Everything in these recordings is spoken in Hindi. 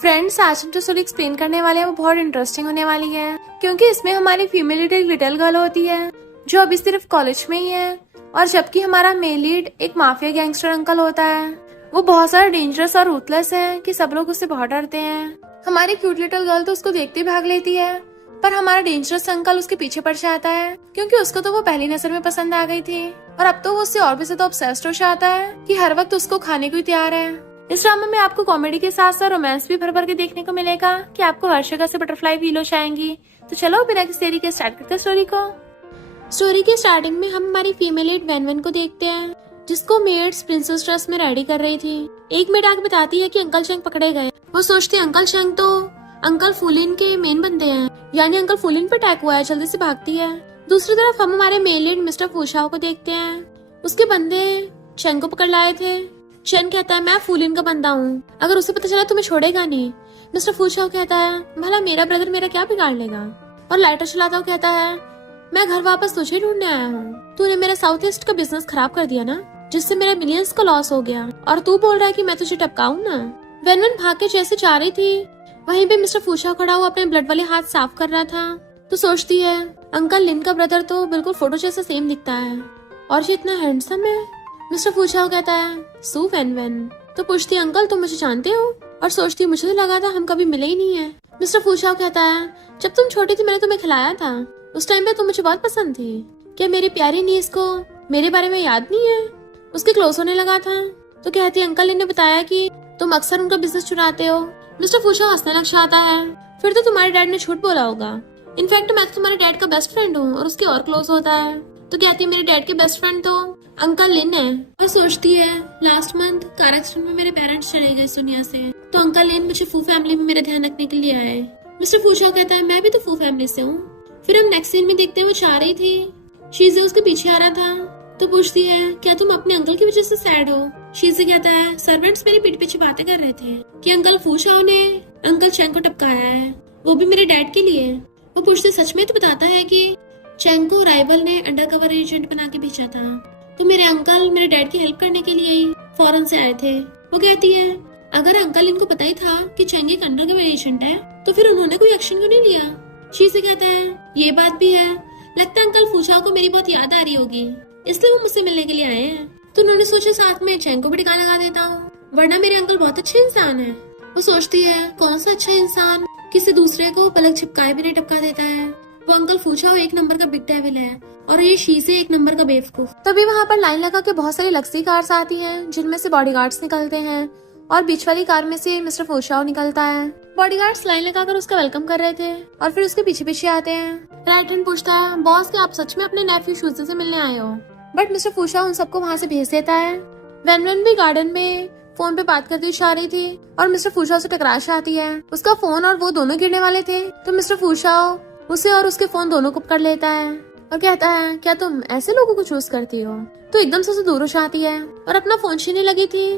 फ्रेंड्स, आज हम जो स्टोरी एक्सप्लेन करने वाले हैं वो बहुत इंटरेस्टिंग होने वाली है, क्योंकि इसमें हमारी फीमेल लीड एक लिटिल गर्ल होती है जो अभी सिर्फ कॉलेज में ही है, और जबकि हमारा मेल लीड एक माफिया गैंगस्टर अंकल होता है। वो बहुत सारा डेंजरस और रूथलेस है कि सब लोग उससे बहुत डरते हैं। हमारी क्यूट लिटिल गर्ल तो उसको देखते ही भाग लेती है, पर हमारा डेंजरस अंकल उसके पीछे पड़ जाता है, क्योंकि उसको तो वो पहली नजर में पसंद आ गई थी, और अब तो वो उससे और भी ज्यादा ऑब्सेस्ड हो जाता है कि हर वक्त उसको खाने को ही तैयार है। इस ड्रामा में आपको कॉमेडी के साथ साथ रोमांस भी भर भर के देखने को मिलेगा कि आपको हर जगह से बटरफ्लाई फील हो जाएंगी। तो चलो बिना किसी देरी के स्टार्ट करते हैं स्टोरी को। स्टोरी के स्टार्टिंग में हम हमारी फीमेल लीड वैन को देखते हैं, जिसको मेड्स प्रिंसेस ड्रेस में रेडी कर रही थी। एक मेड आके बताती है कि अंकल चैंग पकड़े गए। वो सोचते हैं अंकल चैंग तो अंकल फूलिन के मेन बंदे हैं, यानी अंकल फूलिन पे अटैक हुआ है। जल्दी से भागती है। दूसरी तरफ हम हमारे मेल लीड मिस्टर फूशाओ को देखते हैं। उसके बंदे चैंग को पकड़ लाए थे। चैन कहता है मैं फूलिन का बंदा हूँ, अगर उसे पता चला तुम्हें छोड़ेगा नहीं। मिस्टर फूशाओ कहता है भला मेरा ब्रदर मेरा क्या बिगाड़ लेगा, और लाइटर चलाता हुआ कहता है मैं घर वापस तुझे ढूंढने आया हूँ। तूने मेरा साउथ ईस्ट का बिजनेस खराब कर दिया ना, जिससे मेरा मिलियंस का लॉस हो गया, और तू बोल रहा है कि मैं तुझे टपकाऊं ना। वैन भाग के जैसे जा रही थी, वहीं पे मिस्टर फूशाओ खड़ा हुआ अपने ब्लड वाले हाथ साफ कर रहा था। तो सोचती है अंकल लिन का ब्रदर तो बिल्कुल फोटो जैसा सेम दिखता है, और ये इतना हैंडसम है। मिस्टर फूशाओ कहता है सू वैन। तो पूछती है अंकल तुम मुझे जानते हो, और सोचती है मुझे तो लगा था हम कभी मिले ही नहीं है। मिस्टर फूशाओ कहता है जब तुम छोटी थी मैंने तुम्हें खिलाया था, उस टाइम पे तुम मुझे बहुत पसंद थी। क्या मेरी प्यारी नीस को मेरे बारे में याद नहीं है? उसके क्लोज होने लगा था। तो कहती है अंकल ने बताया कि तुम अक्सर उनका बिजनेस चुराते हो। मिस्टर फूशाओ हंसने लग जाता है, फिर तो तुम्हारे डैड ने झूठ बोला होगा। इनफैक्ट मैं तो तुम्हारे डैड का बेस्ट फ्रेंड हूँ, और उसके और क्लोज होता है। तो कहती है मेरे डैड के बेस्ट फ्रेंड तो अंकल लिन है। और सोचती है लास्ट मंथ कार एक्सीडेंट में मेरे पेरेंट्स चले गए इस दुनिया से, तो अंकल लिन मुझे फू फैमिली में मेरा ध्यान रखने के लिए आए। मिस्टर फूशाओ कहता है मैं भी तो फू फैमिली से हूँ। फिर हम नेक्स्ट सीन में देखते हैं वो चाह रही थी, शीज़े उसके पीछे आ रहा था। तो पूछती है क्या तुम अपने अंकल की वजह से सैड हो? शीज़े कहता है सर्वेंट्स मेरी पीठ पीछे बातें कर रहे थे कि अंकल फूशाओ ने अंकल चैंग को टपकाया है, वो भी मेरे डैड के लिए। वो पूछते सच में? तो बताता है कि चैंग को राइवल ने अंडरकवर एजेंट बना के भेजा था, तो मेरे अंकल मेरे डैड की हेल्प करने के लिए ही फॉरेन से आए थे। वो कहती है अगर अंकल इनको पता ही था कि चैंग एक अंडरकवर एजेंट है, तो फिर उन्होंने कोई एक्शन क्यों नहीं लिया? शीज़े कहता है ये बात भी है, लगता है अंकल फूशाओ को मेरी बहुत याद आ रही होगी, इसलिए वो मुझसे मिलने के लिए आए हैं। तो उन्होंने सोचा साथ में चैंग को भी टिका लगा देता हूँ, वरना मेरे अंकल बहुत अच्छे इंसान है। वो सोचती है कौन सा अच्छा इंसान किसी दूसरे को पलक छिपकाए भी नहीं टपका देता है। वो अंकल फूशाओ एक नंबर का बिग डेविल है, और ये शीज़े एक नंबर का बेवकूफ। तभी वहाँ पर लाइन लगा के बहुत सारी लग्जरी कार्स आती हैं, जिनमें से बॉडीगार्ड्स निकलते हैं, और बीच वाली कार में से मिस्टर फूशाओ निकलता है। बॉडीगार्ड्स लाइन लगाकर उसका वेलकम कर रहे थे, और फिर उसके पीछे पीछे आते हैं। राइटन पूछता है बॉस क्या आप सच में अपने नेफ्यू शीज़े से मिलने आए हो? बट मिस्टर फूशाओ उन सबको वहाँ से भेज देता है। वैन भी गार्डन में फोन पे बात करती जा रही थी, और मिस्टर फूशाओ से टकरा जाती है। उसका फोन और वो दोनों गिरने वाले थे, तो मिस्टर फूशाओ उसे और उसके फोन दोनों को पकड़ लेता है, और कहता है क्या तुम ऐसे लोगों को चूज करती हो? तो एकदम से उसे दूर हो जाती है, और अपना फोन छीनने लगी थी।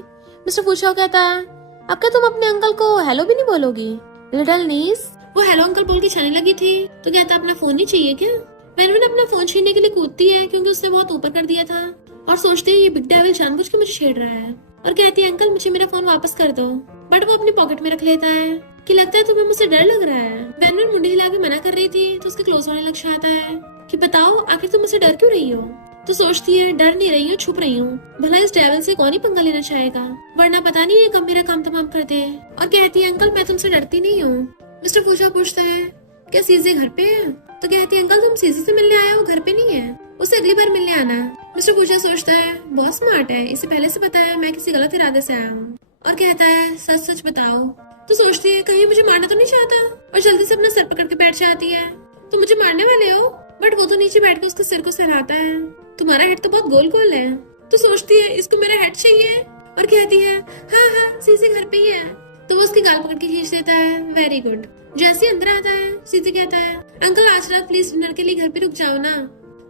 मिस्टर फूशाओ कहता है अब क्या तुम अपने अंकल को हेलो भी नहीं बोलोगी लिटिल नीस? वो हेलो अंकल बोल के चलने लगी थी, तो कहता अपना फोन नहीं चाहिए क्या? वैन अपना फोन छीनने के लिए कूदती है, क्योंकि उसने बहुत ऊपर कर दिया था, और सोचते है ये बिग डेविल जानबूझ के मुझे छेड़ रहा है, और कहती है अंकल मुझे मेरा फोन वापस कर दो। बट वो अपनी पॉकेट में रख लेता है कि लगता है तुम्हें मुझसे डर लग रहा है। वैन मुंडी हिला के मना कर रही थी, तो उसके क्लोज होने लग जाता है कि बताओ आखिर तुम मुझसे डर क्यों रही हो? तो सोचती है डर नहीं रही हूँ, छुप रही हूँ, भला इस डेविल से कौन ही पंगा लेना चाहेगा, वरना पता नहीं ये कब मेरा काम तमाम कर दे। और कहती है अंकल मैं तुमसे डरती नहीं हूँ। मिस्टर फूशाओ पूछता है क्या शीज़े घर पे है? तो कहती है अंकल तुम शीज़े से मिलने आए हो, घर पे नहीं है, उसे अगली बार मिलने आना। मिस्टर फूशाओ सोचता है बहुत स्मार्ट है, इसे पहले से पता है मैं किसी गलत इरादे से आया हूँ, और कहता है सच सच बताओ। तो सोचती है कहीं मुझे मारना तो नहीं चाहता, और जल्दी से अपना सर पकड़ के बैठ जाती है। तो मुझे मारने वाले हो? बट वो तो नीचे बैठ के उसके सिर को सहलाता है, तुम्हारा हेड तो बहुत गोल गोल है। तो सोचती है इसको मेरा हेड चाहिए, और कहती है हाँ शीज़े घर पे ही है। तो वो उसकी गाल पकड़ के खींच देता है। Very good. जैसे अंदर आता है शीज़े कहता है अंकल आज रात प्लीज डिनर के लिए घर पे रुक जाओ ना।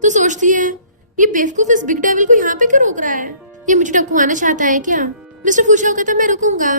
तो सोचती है ये बेवकूफ इस बिग डेविल को यहाँ पे क्यों रोक रहा है, ये मुझे टपकवाना चाहता है क्या? मिस्टर फूशाओ कहता मैं रुकूंगा,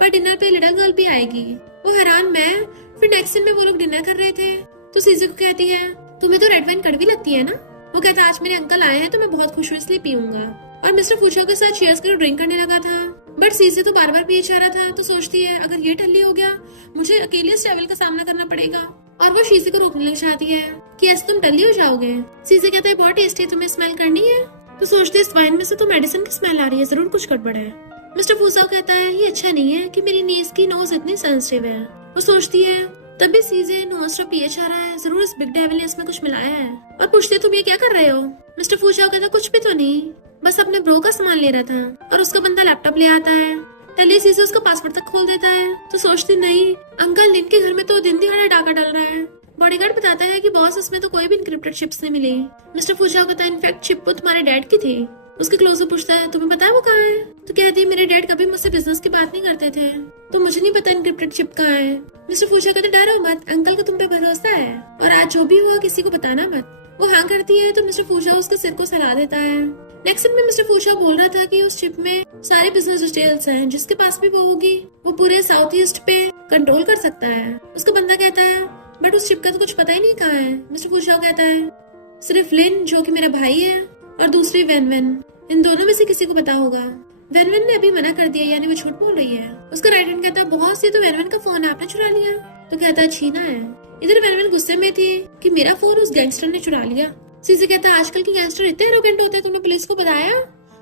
पर डिनर पे लिटिल गर्ल भी आएगी। वो हैरान मैं। फिर नेक्स्ट सीन में वो लोग डिनर कर रहे थे, तो शीज़े को कहती है तुम्हें तो रेड वाइन कड़वी लगती है ना? वो कहता आज मेरे अंकल आए हैं तो मैं बहुत खुश हूँ इसलिए पीऊंगा। और मिस्टर फूशाओ के साथ चीयर्स कर ड्रिंक करने लगा था। बट सीजे तो बार बार पीछे आ रहा था, तो सोचती है अगर ये टल्ली हो गया मुझे अकेले इस ट्रैवल का सामना करना पड़ेगा, और वो शीशे को रोकने लग जाती है कि ऐसे तुम टल्ली हो जाओगे। सीजे कहता है बहुत टेस्टी है, तुम्हें स्मेल करनी है? तो सोचते इस वाइन में से तो मेडिसिन की स्मेल आ रही है, जरूर कुछ गड़बड़ है। मिस्टर फूसाओ कहता है ये अच्छा नहीं है कि मेरी नीज की नोज इतनी सेंसिटिव है। वो सोचती है तब भी सीजे नोज पीएच आ रहा है, जरूर इस बिग डेविल ने इसमें कुछ मिलाया है। और पूछते तुम ये क्या कर रहे हो? मिस्टर फूसाओ कहता कुछ भी तो नहीं, बस अपने ब्रो का सामान ले रहा था। और उसका बंदा लैपटॉप ले आता है, टल्ली सीजे उसका पासवर्ड तक खोल देता है। तो सोचती नहीं, अंकल लिन के घर में तो दिन दिहाड़े डाका डल रहा है। बॉडीगार्ड बताता है कि बॉस इसमें तो कोई भी इनक्रिप्टेड चिप्स नहीं मिली। मिस्टर फूसाओ कहता है इनफैक्ट चिप वो तुम्हारे डैड की थी। उसके क्लोजर पूछता है तुम्हें पता है वो कहाँ है? तो कहती है मेरे डैड कभी मुझसे बिजनेस की बात नहीं करते थे, तो मुझे नहीं पता इनक्रिप्टेड चिप कहाँ है। मिस्टर फूसाओ कहते डरो मत, अंकल को तुम पे भरोसा है, और आज जो भी हुआ किसी को बताना मत। वो हाँ करती है तो मिस्टर फूसाओ उसके सिर को सहला देता है। नेक्स्ट सीन में मिस्टर फूसाओ बोल रहा था कि उस चिप में सारे बिजनेस डिटेल्स हैं, जिसके पास भी वो होगी वो पूरे साउथ ईस्ट पे कंट्रोल कर सकता है। उसका बंदा कहता है बट उस चिप का तो कुछ पता ही नहीं कहाँ है। मिस्टर फूसाओ कहता है सिर्फ लिन जो कि मेरा भाई है और दूसरी वेन, इन दोनों में से किसी को पता होगा। वेन ने अभी मना कर दिया, यानी वो झूठ बोल रही है। उसका राइट हैंड कहता है बॉस ये तो वेन का फोन आपने चुरा लिया। तो कहता है छीना है। इधर वेन गुस्से में थी कि मेरा फोन उस गैंगस्टर ने चुरा लिया। सीजे कहता है आजकल के गैंगस्टर इतने एरोगेंट होते हैं, तुमने पुलिस को बताया?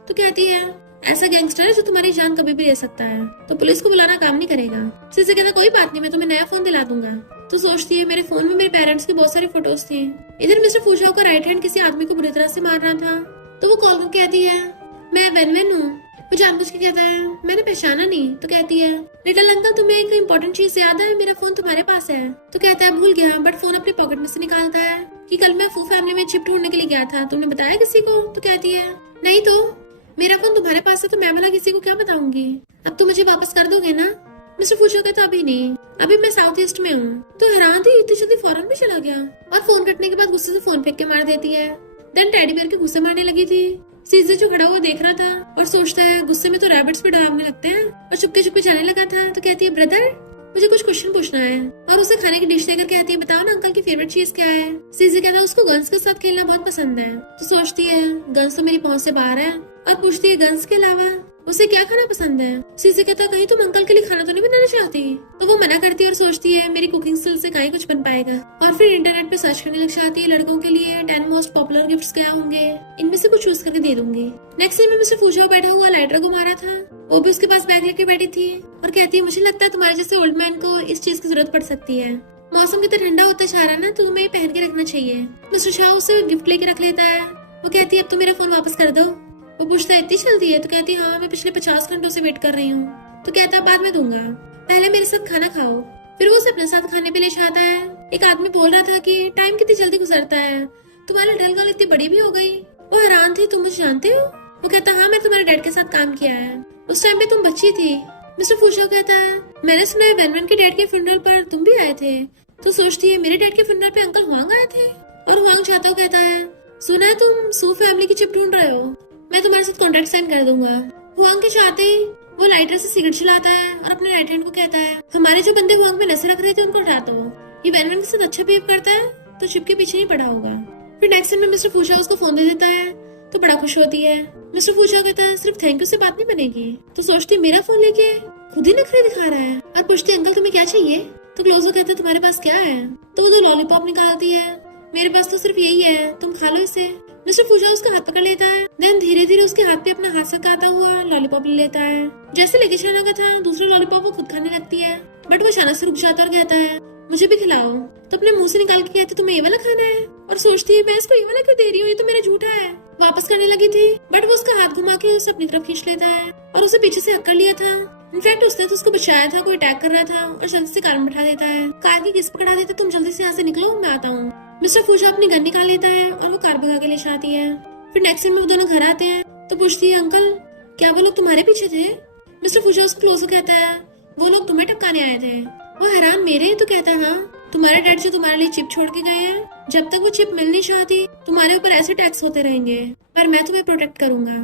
तो कहती है ऐसा गैंगस्टर है जो तुम्हारी जान कभी भी ले सकता है, तो पुलिस को बुलाना काम नहीं करेगा। सीजे कहता कोई बात नहीं, मैं तुम्हें नया फोन दिला दूंगा। तो सोचती है मेरे फोन में मेरे पेरेंट्स की बहुत सारी फोटोज थी। इधर मिस्टर फूसाओ का राइट हैंड किसी आदमी को बुरी तरह से मार रहा था, तो वो कॉल करके कहती है मैं वेन हूँ। वो जानबूझ के कहता है मैंने पहचाना नहीं। तो कहती है लिटिल अंकल तुम्हें एक इम्पोर्टेंट चीज याद है, मेरा फोन तुम्हारे पास है। तो कहता है भूल गया, बट फोन अपने पॉकेट में से निकालता है कि कल मैं फू फैमिली में चिप ढूंढने के लिए गया था, तुमने बताया किसी को? तो कहती है नहीं, तो मेरा फोन तुम्हारे पास है तो मैं भला किसी को क्या बताऊंगी? अब तो मुझे वापस कर दोगे ना? मिस्टर फूसाओ कहता अभी नहीं, अभी मैं साउथ ईस्ट में हूँ। तो हैरान थी इतनी जल्दी फौरन भी चला गया, और फोन कटने के बाद गुस्से से फोन फेंक के मार देती है। देन टेडी बेयर के गुस्से मारने लगी थी। सीजे जो खड़ा हुआ देख रहा था और सोचता है गुस्से में तो रैबिट्स भी डरावने लगते हैं, और चुपके चुपके जाने लगा था। तो कहती है ब्रदर मुझे कुछ क्वेश्चन पूछना है, और उसे खाने की डिश देकर कहती है बताओ ना अंकल की फेवरेट चीज क्या है? सीजे कहता है उसको गन्स के साथ खेलना बहुत पसंद है। तो सोचती है गन्स तो मेरी पहुंच से बाहर है, और पूछती है गन्स के अलावा उसे क्या खाना पसंद है? सीजे कहता कहीं तुम अंकल के लिए खाना तो नहीं बनाना चाहती? तो वो मना करती है और सोचती है मेरी कुकिंग स्किल से कहीं कुछ बन पाएगा, और फिर इंटरनेट पे सर्च करने लग जाती है लड़कों के लिए 10 मोस्ट पॉपुलर गिफ्ट्स क्या होंगे, इनमें से कुछ चूज करके दे दूंगी। नेक्स्ट डे में मिस्टर फूसाओ बैठा हुआ लाइटर को मारा था, वो भी उसके पास बैग लेके बैठी थी और कहती है मुझे लगता है तुम्हारे जैसे ओल्ड मैन को इस चीज की जरूरत पड़ सकती है। मौसम कितना ठंडा होता जा रहा है ना, तो तुम्हें ये पहन के रखना चाहिए। मिस्टर शाह उसे गिफ्ट लेके रख लेता है। वो कहती है अब तो मेरा फोन वापस कर दो। वो पूछता है इतनी जल्दी है? तो कहती है हाँ मैं पिछले 50 घंटों से वेट कर रही हूँ। तो कहता है बाद में दूंगा, पहले मेरे साथ खाना खाओ। फिर वो उसे अपने साथ खाने पे ले जाता है। एक आदमी बोल रहा था कि टाइम कितनी जल्दी गुजरता है, तुम्हारी लिटिल गर्ल इतनी बड़ी भी हो गई। वो हैरान थी तुम मुझे जानते हो? वो कहता हाँ मैं तुम्हारे डैड के साथ काम किया है, उस टाइम पे तुम बच्ची थी। मिस्टर फूसाओ कहता है मैंने सुना है वेन के डैड के फ्यूनरल पर तुम भी आए थे। तो सोचती है मेरे डैड के फ्यूनरल पे अंकल हुआंग आए थे। और हुआंग चाहता कहता है सुना है तुम सू फैमिली की चिप ढूंढ रहे हो, मैं तुम्हारे साथ कॉन्ट्रैक्ट साइन कर दूंगा। हुआंग के चाहते ही वो लाइटर से सिगरेट चलाता है और अपने राइट हैंड को कहता है हमारे जो बंदे हुआंग में नशे रख रहे थे उनको हटा दो, ये वेन के साथ अच्छा बिहेव करता है तो चिप के पीछे नहीं पड़ा होगा। फिर नेक्स्ट टाइम में मिस्टर फूसाओ उसको फोन दे देता है तो बड़ा खुश होती है। मिस्टर फूसाओ कहता है सिर्फ थैंक यू से बात नहीं बनेगी। तो सोचती मेरा फोन लेके खुद ही नखरे दिखा रहा है, और पूछती अंकल तुम्हें क्या चाहिए? तो क्लोजो कहता है तुम्हारे पास क्या है? तो वो 2 लॉलीपॉप निकालती है। मेरे पास तो सिर्फ यही है, तुम खा लो इसे। मिस्टर फूसाओ उसका हाथ पकड़ लेता है, देन धीरे धीरे उसके हाथ पे अपना हाथ सकाता हुआ लॉलीपॉप ले लेता है। जैसे लेके जाने का था दूसरा लॉलीपॉप वो खुद खाने लगती है, बट वो अचानक से रुक जाता और कहता है मुझे भी खिलाओ। तो अपने मुंह से निकाल के कहते तुम्हें ये वाला खाना है, और सोचती है मैं इसको ये वाला क्यों दे रही हूँ, ये तो मेरा झूठा है। वापस करने लगी थी, बट वो उसका हाथ घुमा के उसे अपनी तरफ खींच लेता है और उसे पीछे से हक लिया था। इनफैक्ट उसने तो उसको बचाया था, कोई अटैक कर रहा था, और जल्दी से कार में बैठा देता है। कार की किस पकड़ा देता तुम जल्दी से यहाँ से निकलो, मैं आता हूँ। मिस्टर फूसाओ अपनी गन निकाल लेता है और वो कार भगा के ले जाती है। फिर नेक्स्ट टाइम में वो दोनों घर आते हैं तो पूछती है अंकल क्या वो लोग तुम्हारे पीछे थे? मिस्टर फूसाओ उसको क्लोज कहता है वो लोग तुम्हें टपकाने आए थे। वो हैरान मेरे? तो कहता है हाँ तुम्हारे डैड जो तुम्हारे लिए चिप छोड़ के गए हैं, जब तक वो चिप मिल नहीं चाहती तुम्हारे ऊपर ऐसे टैक्स होते रहेंगे, पर मैं तुम्हें प्रोटेक्ट करूंगा।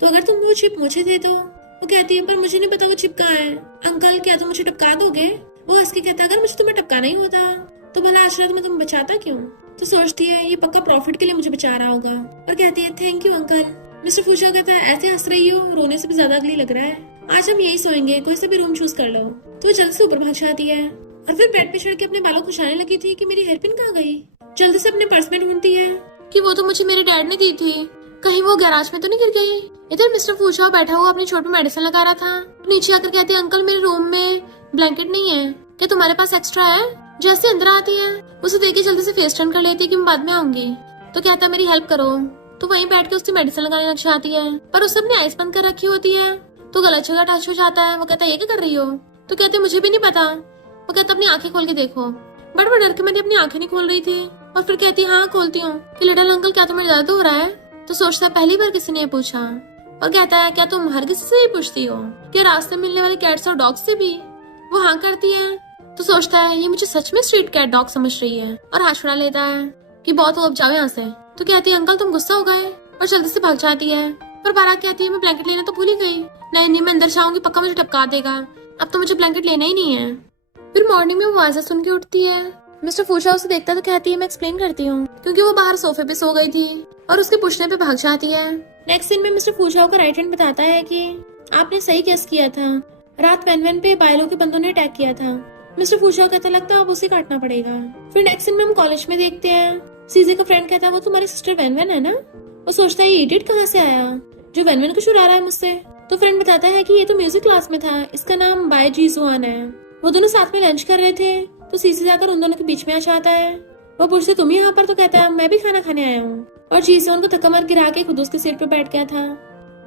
तो अगर तुम वो चिप मुझे दे दो। वो कहती है पर मुझे नहीं पता वो चिप कहाँ है, अंकल क्या तुम मुझे टपका दोगे? वो हंस के कहता अगर मुझे तुम्हें टपकाना ही होता तो भला आज रात में तुम बचाता क्यों? तो सोचती है ये पक्का प्रॉफिट के लिए मुझे बचा रहा होगा, और कहती है थैंक यू अंकल। मिस्टर फूसाओ कहता है ऐसे हंस रही हो, रोने से भी ज्यादा अगली लग रहा है। आज हम यही सोएंगे, कोई सा भी रूम चूज कर लो। तो वो जल्दी से ऊपर भाग जाती है और फिर बेड पे चढ़ के अपने बालों खुशाने लगी थी कि मेरी हेयरपिन कहाँ गई। जल्दी से अपने पर्स में ढूंढती है कि वो तो मुझे मेरे डैड ने दी थी, कहीं वो गैराज में तो नहीं गिर गई। इधर मिस्टर फूशाओ बैठा हुआ अपनी छोट में मेडिसिन लगा रहा था। नीचे आकर कहती है, अंकल मेरे रूम में ब्लैंकेट नहीं है, क्या तुम्हारे पास एक्स्ट्रा है? जैसे अंदर आती है उसे देख के जल्दी से फेस टर्न कर लेती है कि मैं बाद में आऊंगी। तो कहता है मेरी हेल्प करो। तो वहीं बैठ के उसकी मेडिसिन लगाने लग जाती है, पर उसने अपनी आइस बंद कर रखी होती है तो गलत जगह टच हो जाता है। वो कहता है ये क्या कर रही हो? तो कहते मुझे भी नहीं पता। वो कहता अपनी आंखें खोल के देखो। बट वो डर के मैंने अपनी आंखें नहीं खोल रही थी। और फिर कहती हाँ खोलती हूँ कि लिटिल अंकल क्या तुम्हें दर्द हो रहा है? तो सोचता है पहली बार किसी ने पूछा। और कहता है क्या तुम हर किसी से ही पूछती हो कि रास्ते में मिलने वाले कैट्स और डॉग्स से भी? वो हाँ करती है। तो सोचता है ये मुझे सच में स्ट्रीट कैट डॉग समझ रही है और हाथ छुड़ा लेता है कि बहुत हो अब जाओ यहाँ से। तो कहती है अंकल तुम गुस्सा हो गए, और जल्दी से भाग जाती है। पर बारात कहती है मैं ब्लैंकेट लेना तो भूल ही गई। नहीं मैं अंदर जाऊंगी, पक्का मुझे टपका देगा, अब तो मुझे ब्लैंकेट लेना ही नहीं है। फिर मॉर्निंग में वो आवाज़ें सुन के उठती है। मिस्टर फूशा उसे देखता तो कहती है मैं एक्सप्लेन करती हूँ, क्योंकि वो बाहर सोफे पे सो गई थी और उसके पूछने पे भाग जाती है। नेक्स्ट सीन में मिस्टर फूशाओ का राइट हैंड बताता है कि आपने सही गेस किया था, रात वैन पे बायलो के बंदों ने अटैक किया था। मिस्टर फूशाओ कहता लगता है अब उसे काटना पड़ेगा। फिर नेक्स्ट सीन में हम कॉलेज में देखते हैं, सीजे का फ्रेंड कहता है वो तुम्हारी सिस्टर वैन है ना। वो सोचता है ये इडियट कहाँ से आया जो वैन को चुरा रहा है मुझसे। तो फ्रेंड बताता है कि ये तो म्यूजिक क्लास में था, इसका नाम बाय जी जुआन है। वो दोनों साथ में लंच कर रहे थे तो सीसी जाकर उन दोनों के बीच में आ जाता है। वो पूछते तुम यहाँ पर? तो कहता है मैं भी खाना खाने आया हूँ। और जीसोन को धक्का मार गिरा के खुद उसके सीट पे बैठ गया था।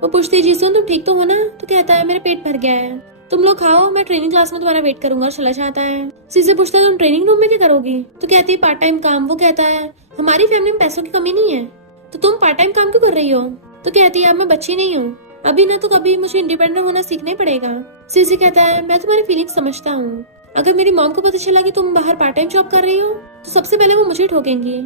वो पूछती है जीसोन तुम ठीक तो हो ना? तो कहता है मेरा पेट भर गया है, तुम लोग खाओ, मैं ट्रेनिंग क्लास में तुम्हारा वेट करूंगा। और चला जाता है। सीसे पूछता है तुम ट्रेनिंग रूम में क्या करोगी? तो कहती है पार्ट टाइम काम। वो कहता है हमारी फैमिली में पैसों की कमी नहीं है, तो तुम पार्ट टाइम काम क्यों कर रही हो? तो कहती है अब मैं बच्ची नहीं हूँ, अभी ना तो कभी मुझे इंडिपेंडेंट होना सीखना ही पड़ेगा। सीसी कहता है मैं तुम्हारी फीलिंग्स समझता हूँ, अगर मेरी मॉम को पता चला कि तुम बाहर पार्ट टाइम जॉब कर रही हो तो सबसे पहले वो मुझे ठोकेंगी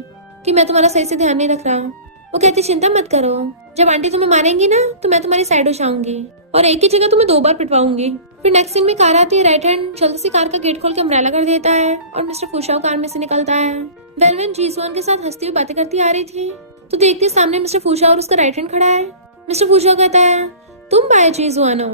कि मैं तुम्हारा सही से ध्यान नहीं रख रहा। वो कहती चिंता मत करो, जब आंटी तुम्हें मारेंगी ना तो मैं तुम्हारी साइड हो जाऊंगी और एक ही जगह तुम्हें 2 बार पिटवाऊंगी। फिर नेक्स्ट सीन में कार आती है। राइट हैंड जल्दी से कार का गेट खोल के अम्ब्रेला कर देता है और मिस्टर फूशाओ कार में से निकलता है। वेलवेन जीसुआन के साथ हंसती हुई बातें करती आ रही थी तो देखते सामने मिस्टर फूशाओ और उसका राइट हैंड खड़ा है। मिस्टर फूशाओ कहता है तुम बाय जीसुआन हो,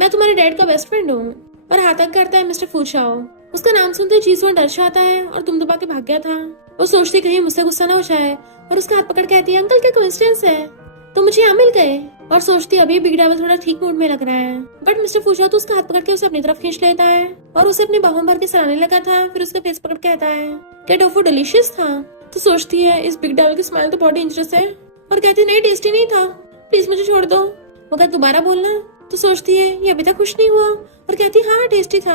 मैं तुम्हारे डैड का बेस्ट फ्रेंड हूँ। और हाथ तक करता है मिस्टर फूशाओ। उसका नाम सुनते जीसुआन डर जाता है और दुम दबा के भाग गया था। वो सोचती कहीं मुझसे गुस्सा ना हो जाए और उसका हाथ पकड़ कहती है अंकल क्या कोइंसिडेंस है, तो मुझे यहाँ मिल गए। और सोचती अभी बिग डेविल थोड़ा ठीक मूड में लग रहा है। बट मिस्टर फूशाओ तो उसका हाथ पकड़ के उसे अपनी तरफ खींच लेता है और उसे अपनी बाहों भर के सराहने लगा था। फिर उसका फेस पकड़ कहता है क्या टोफू डिलीशियस था? तो सोचती है इस बिग डेविल की स्माइल तो बहुत डेंजरस है और कहती नहीं टेस्टी नहीं था, प्लीज मुझे छोड़ दो। वो कहता दोबारा बोलना। तो सोचती है ये अभी तक खुश नहीं हुआ और कहती हाँ टेस्टी था,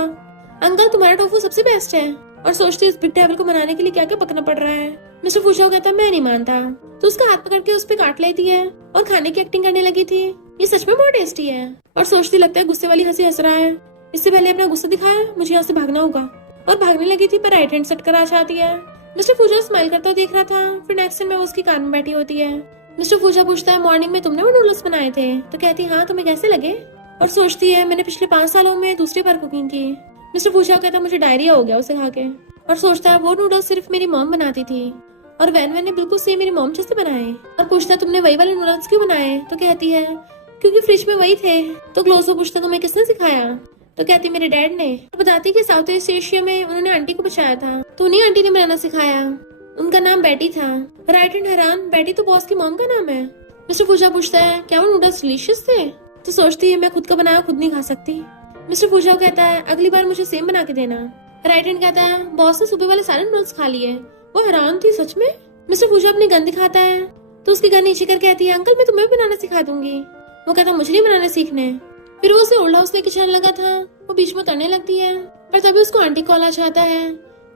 अंकल तुम्हारा टोफू सबसे बेस्ट है। और सोचती है इस बिग डेविल को मनाने के लिए क्या क्या पकना पड़ रहा है। मिस्टर फूशाओ कहता मैं नहीं मानता, तो उसका हाथ पकड़ के उस पे काट लेती है और खाने की एक्टिंग करने लगी थी। ये सच में बहुत टेस्टी है। और सोचती लगता है गुस्से वाली हंसी हंस रहा है, इससे पहले अपना गुस्सा दिखाया, मुझे यहाँ से भागना होगा। और भागने लगी थी पर राइट हैंड सट कर आ जाती है। मिस्टर फूशा स्माइल करता देख रहा था। फिर नेक्स्ट सीन में वो उसकी कार में बैठी होती है। मिस्टर फूशा पूछता है मॉर्निंग में तुमने वो नूडल्स बनाए थे? तो कहती हाँ तुम्हें कैसे लगे? और सोचती है मैंने पिछले 5 सालों में दूसरी बार कुकिंग की। मिस्टर फूशा कहता मुझे डायरिया हो गया उसे खा के। और सोचता है वो नूडल्स सिर्फ मेरी मॉम बनाती थी और वैन ने बिल्कुल सेम मेरी मॉम जैसे बनाए। और पूछता तुमने वही वाले नूडल्स क्यों बनाए? तो कहती है क्योंकि फ्रिज में वही थे। तो क्लोज पूछता तुम्हें किसने सिखाया? तो कहती मेरे डैड ने। तो बताती कि साउथ ईस्ट एशिया में उन्होंने आंटी को बचाया था तो उन्हीं आंटी ने बनाना सिखाया, उनका नाम बेटी था। राइट एंड हैरान, बेटी तो बॉस की मॉम का नाम है। मिस्टर फूशा पूछता है क्या वो नूडल्स डिलीशियस थे? तो सोचती है मैं खुद का बनाया खुद नहीं खा सकती। मिस्टर फूशा कहता है अगली बार मुझे सेम बना के देना। राइट हैंड कहता है बॉस ने सुबह वाले सारे नूडल्स खा लिए। वो हैरान थी सच में। मिस्टर फूशा अपनी गन दिखाता है तो उसकी गन नीचे कर कहती है अंकल मैं तुम्हें बनाना सिखा दूंगी। वो कहता मुझे नहीं बनाने सीखने। फिर वो उसे ओल्ड हाउस लेके चलने लगा था। वो बीच में उतरने लगती है पर तभी उसको आंटी कॉल आ जाता है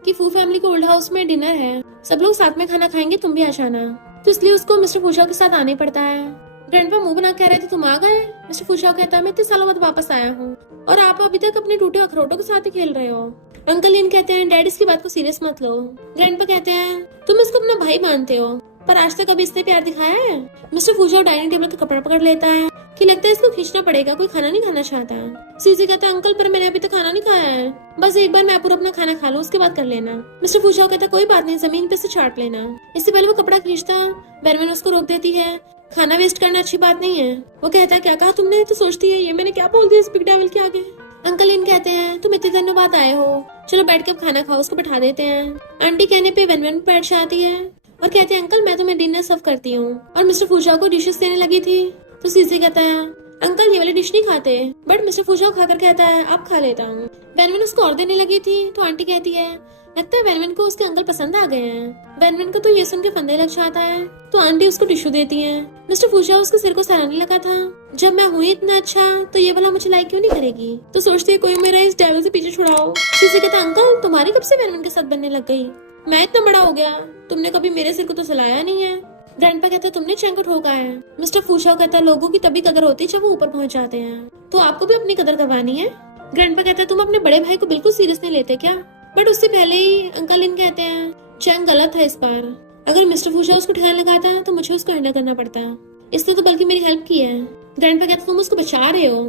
कि फू फैमिली को ओल्ड हाउस में डिनर है, सब लोग साथ में खाना खाएंगे, तुम भी आ जाना। तो इसलिए उसको मिस्टर फूशा के साथ आने पड़ता है। ग्रैंडपा मुंह बना कह रहे थे तुम आ गए? मिस्टर फूशा कहता है मैं इतने सालों बाद वापस आया हूँ और आप अभी तक अपने टूटे अखरोटों के साथ ही खेल रहे हो। अंकल इन कहते हैं डैड इसकी बात को सीरियस मत लो। ग्रैंडपा कहते हैं तुम इसको अपना भाई मानते हो पर आज तक कभी इसने प्यार दिखाया है? मिस्टर फूशा डाइनिंग टेबल का कपड़ा पकड़ लेता है कि लगता है इसको खींचना पड़ेगा, कोई खाना नहीं खाना चाहता है। सीसी कहता है अंकल पर मैंने अभी तक खाना नहीं खाया है, बस एक बार मैं पूरा अपना खाना खा लूं उसके बाद कर लेना। मिस्टर फूशा कहता कोई बात नहीं, जमीन पे से चाट लेना। इससे पहले वो कपड़ा खींचता वैनवन उसको रोक देती है खाना वेस्ट करना अच्छी बात नहीं है। वो कहता है क्या कहा तुमने? तो सोचती है ये मैंने क्या बोल दिया इस बिग डेविल के आगे। अंकल इन कहते हैं तुम इतने दिनों बाद आए हो, चलो बैठ के अब खाना खाओ। उसको बैठा देते हैं। आंटी कहने पे वेनवेन बैठ जाती है और कहते हैं अंकल मैं तुम्हें डिनर सर्व करती हूँ। और मिस्टर फूशा को डिशेस देने लगी थी तो सीसी कहता है अंकल ये वाली डिश नहीं खाते, बट मिस्टर फूशा खाकर कहता है आप खा लेता हूँ। वेनवेन उसको और देने लगी थी तो आंटी कहती है लगता है वेनवेन को उसके अंकल पसंद आ गए हैं। वेनवेन को तो ये सुन के फंदे लग जाता है तो आंटी उसको टिश्यू देती है। मिस्टर फूशा उसके सिर को सहलाने लगा था, जब मैं हुई इतना अच्छा तो ये वाला मुझे लाइक क्यों नहीं करेगी। तो सोचती है कोई मेरा इस डेविल से पीछे छुड़ाओ। सीसी कहता है अंकल तुम्हारी कब से वेनवेन के साथ बनने लग गई? मैं इतना बड़ा हो गया, तुमने कभी मेरे सिर को तो सहलाया नहीं है। ग्रैंडपा कहता है तुमने चैन को ठोका है। मिस्टर फूशा कहता है लोगों की तभी कदर होती है जब वो ऊपर पहुंच जाते हैं, तो आपको भी अपनी कदर करवानी है। ग्रैंडपा कहता है तुम अपने बड़े भाई को बिल्कुल सीरियस नहीं लेते क्या? बट उससे पहले ही अंकल इन कहते हैं चैंग गलत है इस बार, अगर मिस्टर फूशा उसको ठिकाने लगाता है तो मुझे उसको हैंडल करना पड़ता है, इसने तो बल्कि मेरी हेल्प की है। ग्रैंडपा कहता है तुम उसको बचा रहे हो,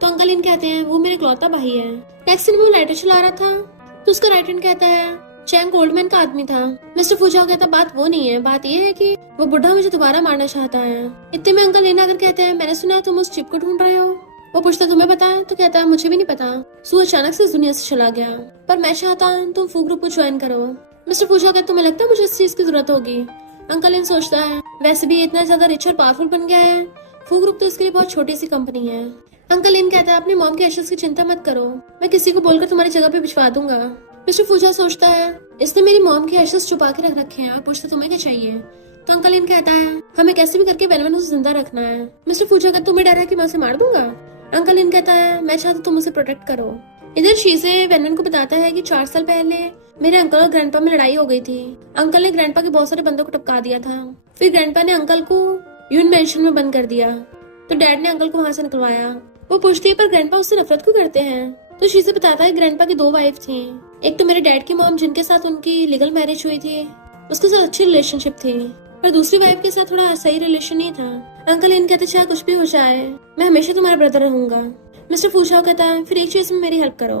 तो अंकल इन कहते हैं वो मेरे इकलौता भाई है। नेक्स्ट दिन वो लाइटर चला रहा था तो उसका राइट हैंड कहता है चैंग गोल्डमैन का आदमी था। मिस्टर फूशा कहता है बात वो नहीं है, बात ये है कि वो बुढ़ा मुझे दोबारा मारना चाहता है। इतने में अंकल इन आकर कहते हैं मैंने सुना है तुम उस चिप को ढूंढ रहे हो। वो पूछता तुम्हें पता है? तो कहता है मुझे भी नहीं पता, सू अचानक से इस दुनिया से चला गया, पर मैं चाहता हूँ तुम फू ग्रुप को ज्वाइन करो। मिस्टर फूशा कहता तुम्हें लगता है मुझे इस चीज की जरूरत होगी? अंकल इन सोचता है वैसे भी इतना ज्यादा रिच और पावरफुल बन गया है, फू ग्रुप तो इसके लिए बहुत छोटी सी कंपनी है। अंकल इन कहता है अपनी मॉम के एशेस की चिंता मत करो, मैं किसी को बोलकर तुम्हारी जगह पे भिजवा दूंगा। मिस्टर फूशा सोचता है इसने मेरी मॉम के एशेस छुपा के रख रखे हैं और पूछता तुम्हें क्या चाहिए। तो अंकल इन कहता है हमें कैसे भी करके वेनवेन को जिंदा रखना है। मिस्टर फूशा कहता तुम्हें डर है कि मैं उसे मार दूंगा। अंकल इन कहता है मैं चाहता तुम उसे प्रोटेक्ट करो। इधर शीशे वेनवेन को बताता है कि 4 साल पहले मेरे अंकल और ग्रैंडपा में लड़ाई हो गई थी। अंकल ने ग्रैंडपा के बहुत सारे बंदों को टपका दिया था, फिर ग्रैंडपा ने अंकल को यून मेंशन में बंद कर दिया, तो डैड ने अंकल को वहां से निकलवाया। वो पूछती है पर ग्रैंडपा उससे नफरत क्यों करते हैं? तो शीशे बताता है ग्रैंडपा की 2 वाइफ थी, एक तो मेरे डैड की मॉम जिनके साथ उनकी लीगल मैरिज हुई थी, उसके साथ अच्छी रिलेशनशिप थी, पर दूसरी वाइफ के साथ थोड़ा सही रिलेशन नहीं था। अंकल इन कहते चाहे कुछ भी हो जाए मैं हमेशा तुम्हारा ब्रदर रहूंगा। मिस्टर फूशा कहता है फिर एक चीज में मेरी हेल्प करो,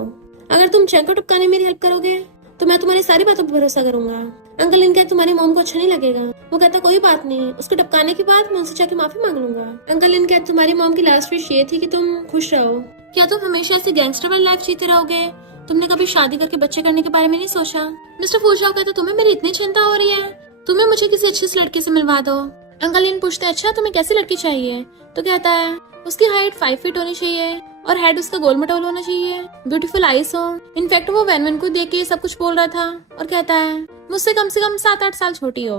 अगर तुम चैंग को टपकाने में मेरी हेल्प करोगे तो मैं तुम्हारी सारी बातों पर भरोसा करूंगा। अंकल इन कहते तुम्हारी मॉम को अच्छा नहीं लगेगा। वो कहता कोई बात नहीं, उसको टपकाने के बाद मैं उनसे जाके माफी मांग लूंगा। अंकल इन कहते तुम्हारी मॉम की लास्ट विश ये थी कि तुम खुश रहो, क्या तुम हमेशा ऐसी गैंगस्टर वाली लाइफ जीते रहोगे? तुमने कभी शादी करके बच्चे करने के बारे में नहीं सोचा? मिस्टर फूशा कहता तुम्हें मेरी इतनी चिंता हो रही है, तुम्हें मुझे किसी अच्छी सी लड़की से मिलवा दो। अंकल इन पूछते अच्छा तुम्हें कैसी लड़की चाहिए? तो कहता है उसकी हाइट 5 फीट होनी चाहिए और हेड उसका गोल मटोल होना चाहिए, ब्यूटीफुल आईज हो। इनफैक्ट वो वेनवेन को देख के सब कुछ बोल रहा था और कहता है मुझसे कम से कम 7-8 साल छोटी हो।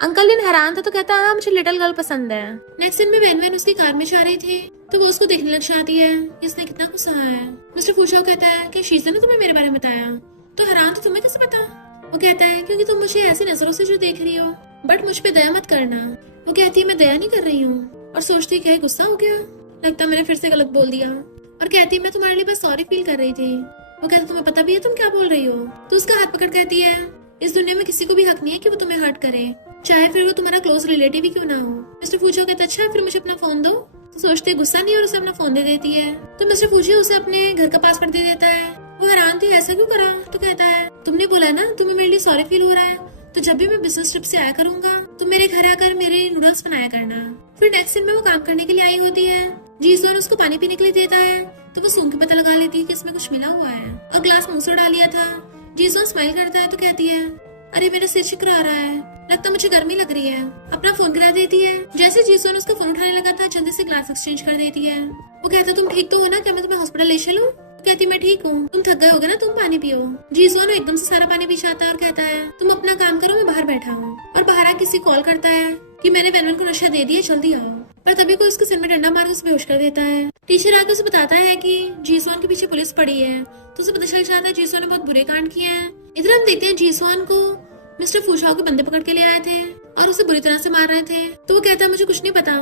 अंकल इन हैरान था तो कहता है मुझे लिटिल गर्ल पसंद है। नेक्स्ट दिन में वेनवेन उसकी कार में जा रही थी तो वो उसको देखने लग जाती है, इसने कितना गुस्सा है। मिस्टर फूशा कहता है कि शीशा ने तुम्हें मेरे बारे में बताया? तो हैरान तो तुम्हें कैसे पता? वो कहता है क्योंकि तुम मुझे ऐसी नजरों से जो देख रही हो, बट मुझ पे दया मत करना। वो कहती है मैं दया नहीं कर रही हूँ और सोचती है गुस्सा हो गया, लगता मैंने फिर से गलत बोल दिया, और कहती है मैं तुम्हारे लिए बस सॉरी फील कर रही थी। वो कहता तुम्हें पता भी है तुम क्या बोल रही हो? तो उसका हाथ पकड़ कहती है इस दुनिया में किसी को भी हक नहीं है कि वो तुम्हें हर्ट करे, चाहे फिर वो तुम्हारा क्लोज रिलेटिव ही क्यों ना हो। मिस्टर फूशा कहता अच्छा फिर मुझे अपना फोन दो। तो सोचते गुस्सा नहीं और उसे अपना फोन दे देती है। तो मिस्टर फूशा उसे अपने घर का पासवर्ड दे देता है। वो हैरान थी ऐसा क्यों करा? तो कहता है तुमने बोला ना तुम्हें मेरे लिए सॉरी फील हो रहा है, तो जब भी मैं बिजनेस ट्रिप से आया करूंगा तो मेरे घर आकर मेरे नूडल्स बनाया करना। फिर नेक्स्ट दिन में वो काम करने के लिए आई होती है, जीसोन उसको पानी पीने के लिए देता है तो वो सूंघ के पता लगा लेती है कि इसमें कुछ मिला हुआ है और ग्लास मुंह से डाल लिया था। जीसोन स्माइल करता है तो कहती है अरे मेरा सिर चिकरा आ रहा है, लगता मुझे गर्मी लग रही है। अपना फोन गिरा देती है। जैसे जीसोन उसका फोन उठाने लगा था जल्दी से ग्लास एक्सचेंज कर देती है। वो कहता तुम ठीक तो हो ना, क्या मैं तुम्हें हॉस्पिटल ले चलूं? कहती मैं ठीक हूँ, तुम थक गए होगे ना, तुम पानी पियो। जीसोन एकदम से सारा पानी पी जाता है और कहता है तुम अपना काम करो मैं बाहर बैठा हूँ। और बाहर आके किसी कॉल करता है कि मैंने वेनवेन को नशा दे दिया जल्दी आओ, पर तभी कोई उसके सिर में डंडा मार उसे बेहोश कर देता है। टीचर आके उसे बताता है कि जीसोन के पीछे पुलिस पड़ी है, तो उसे पता चल जाता है जीसोन ने बहुत बुरे कांड किए हैं। इधर हम देखते हैं जीसोन को मिस्टर फूशा के बंदे पकड़ के ले आए थे और उसे बुरी तरह से मार रहे थे। तो वो कहता है मुझे कुछ नहीं पता,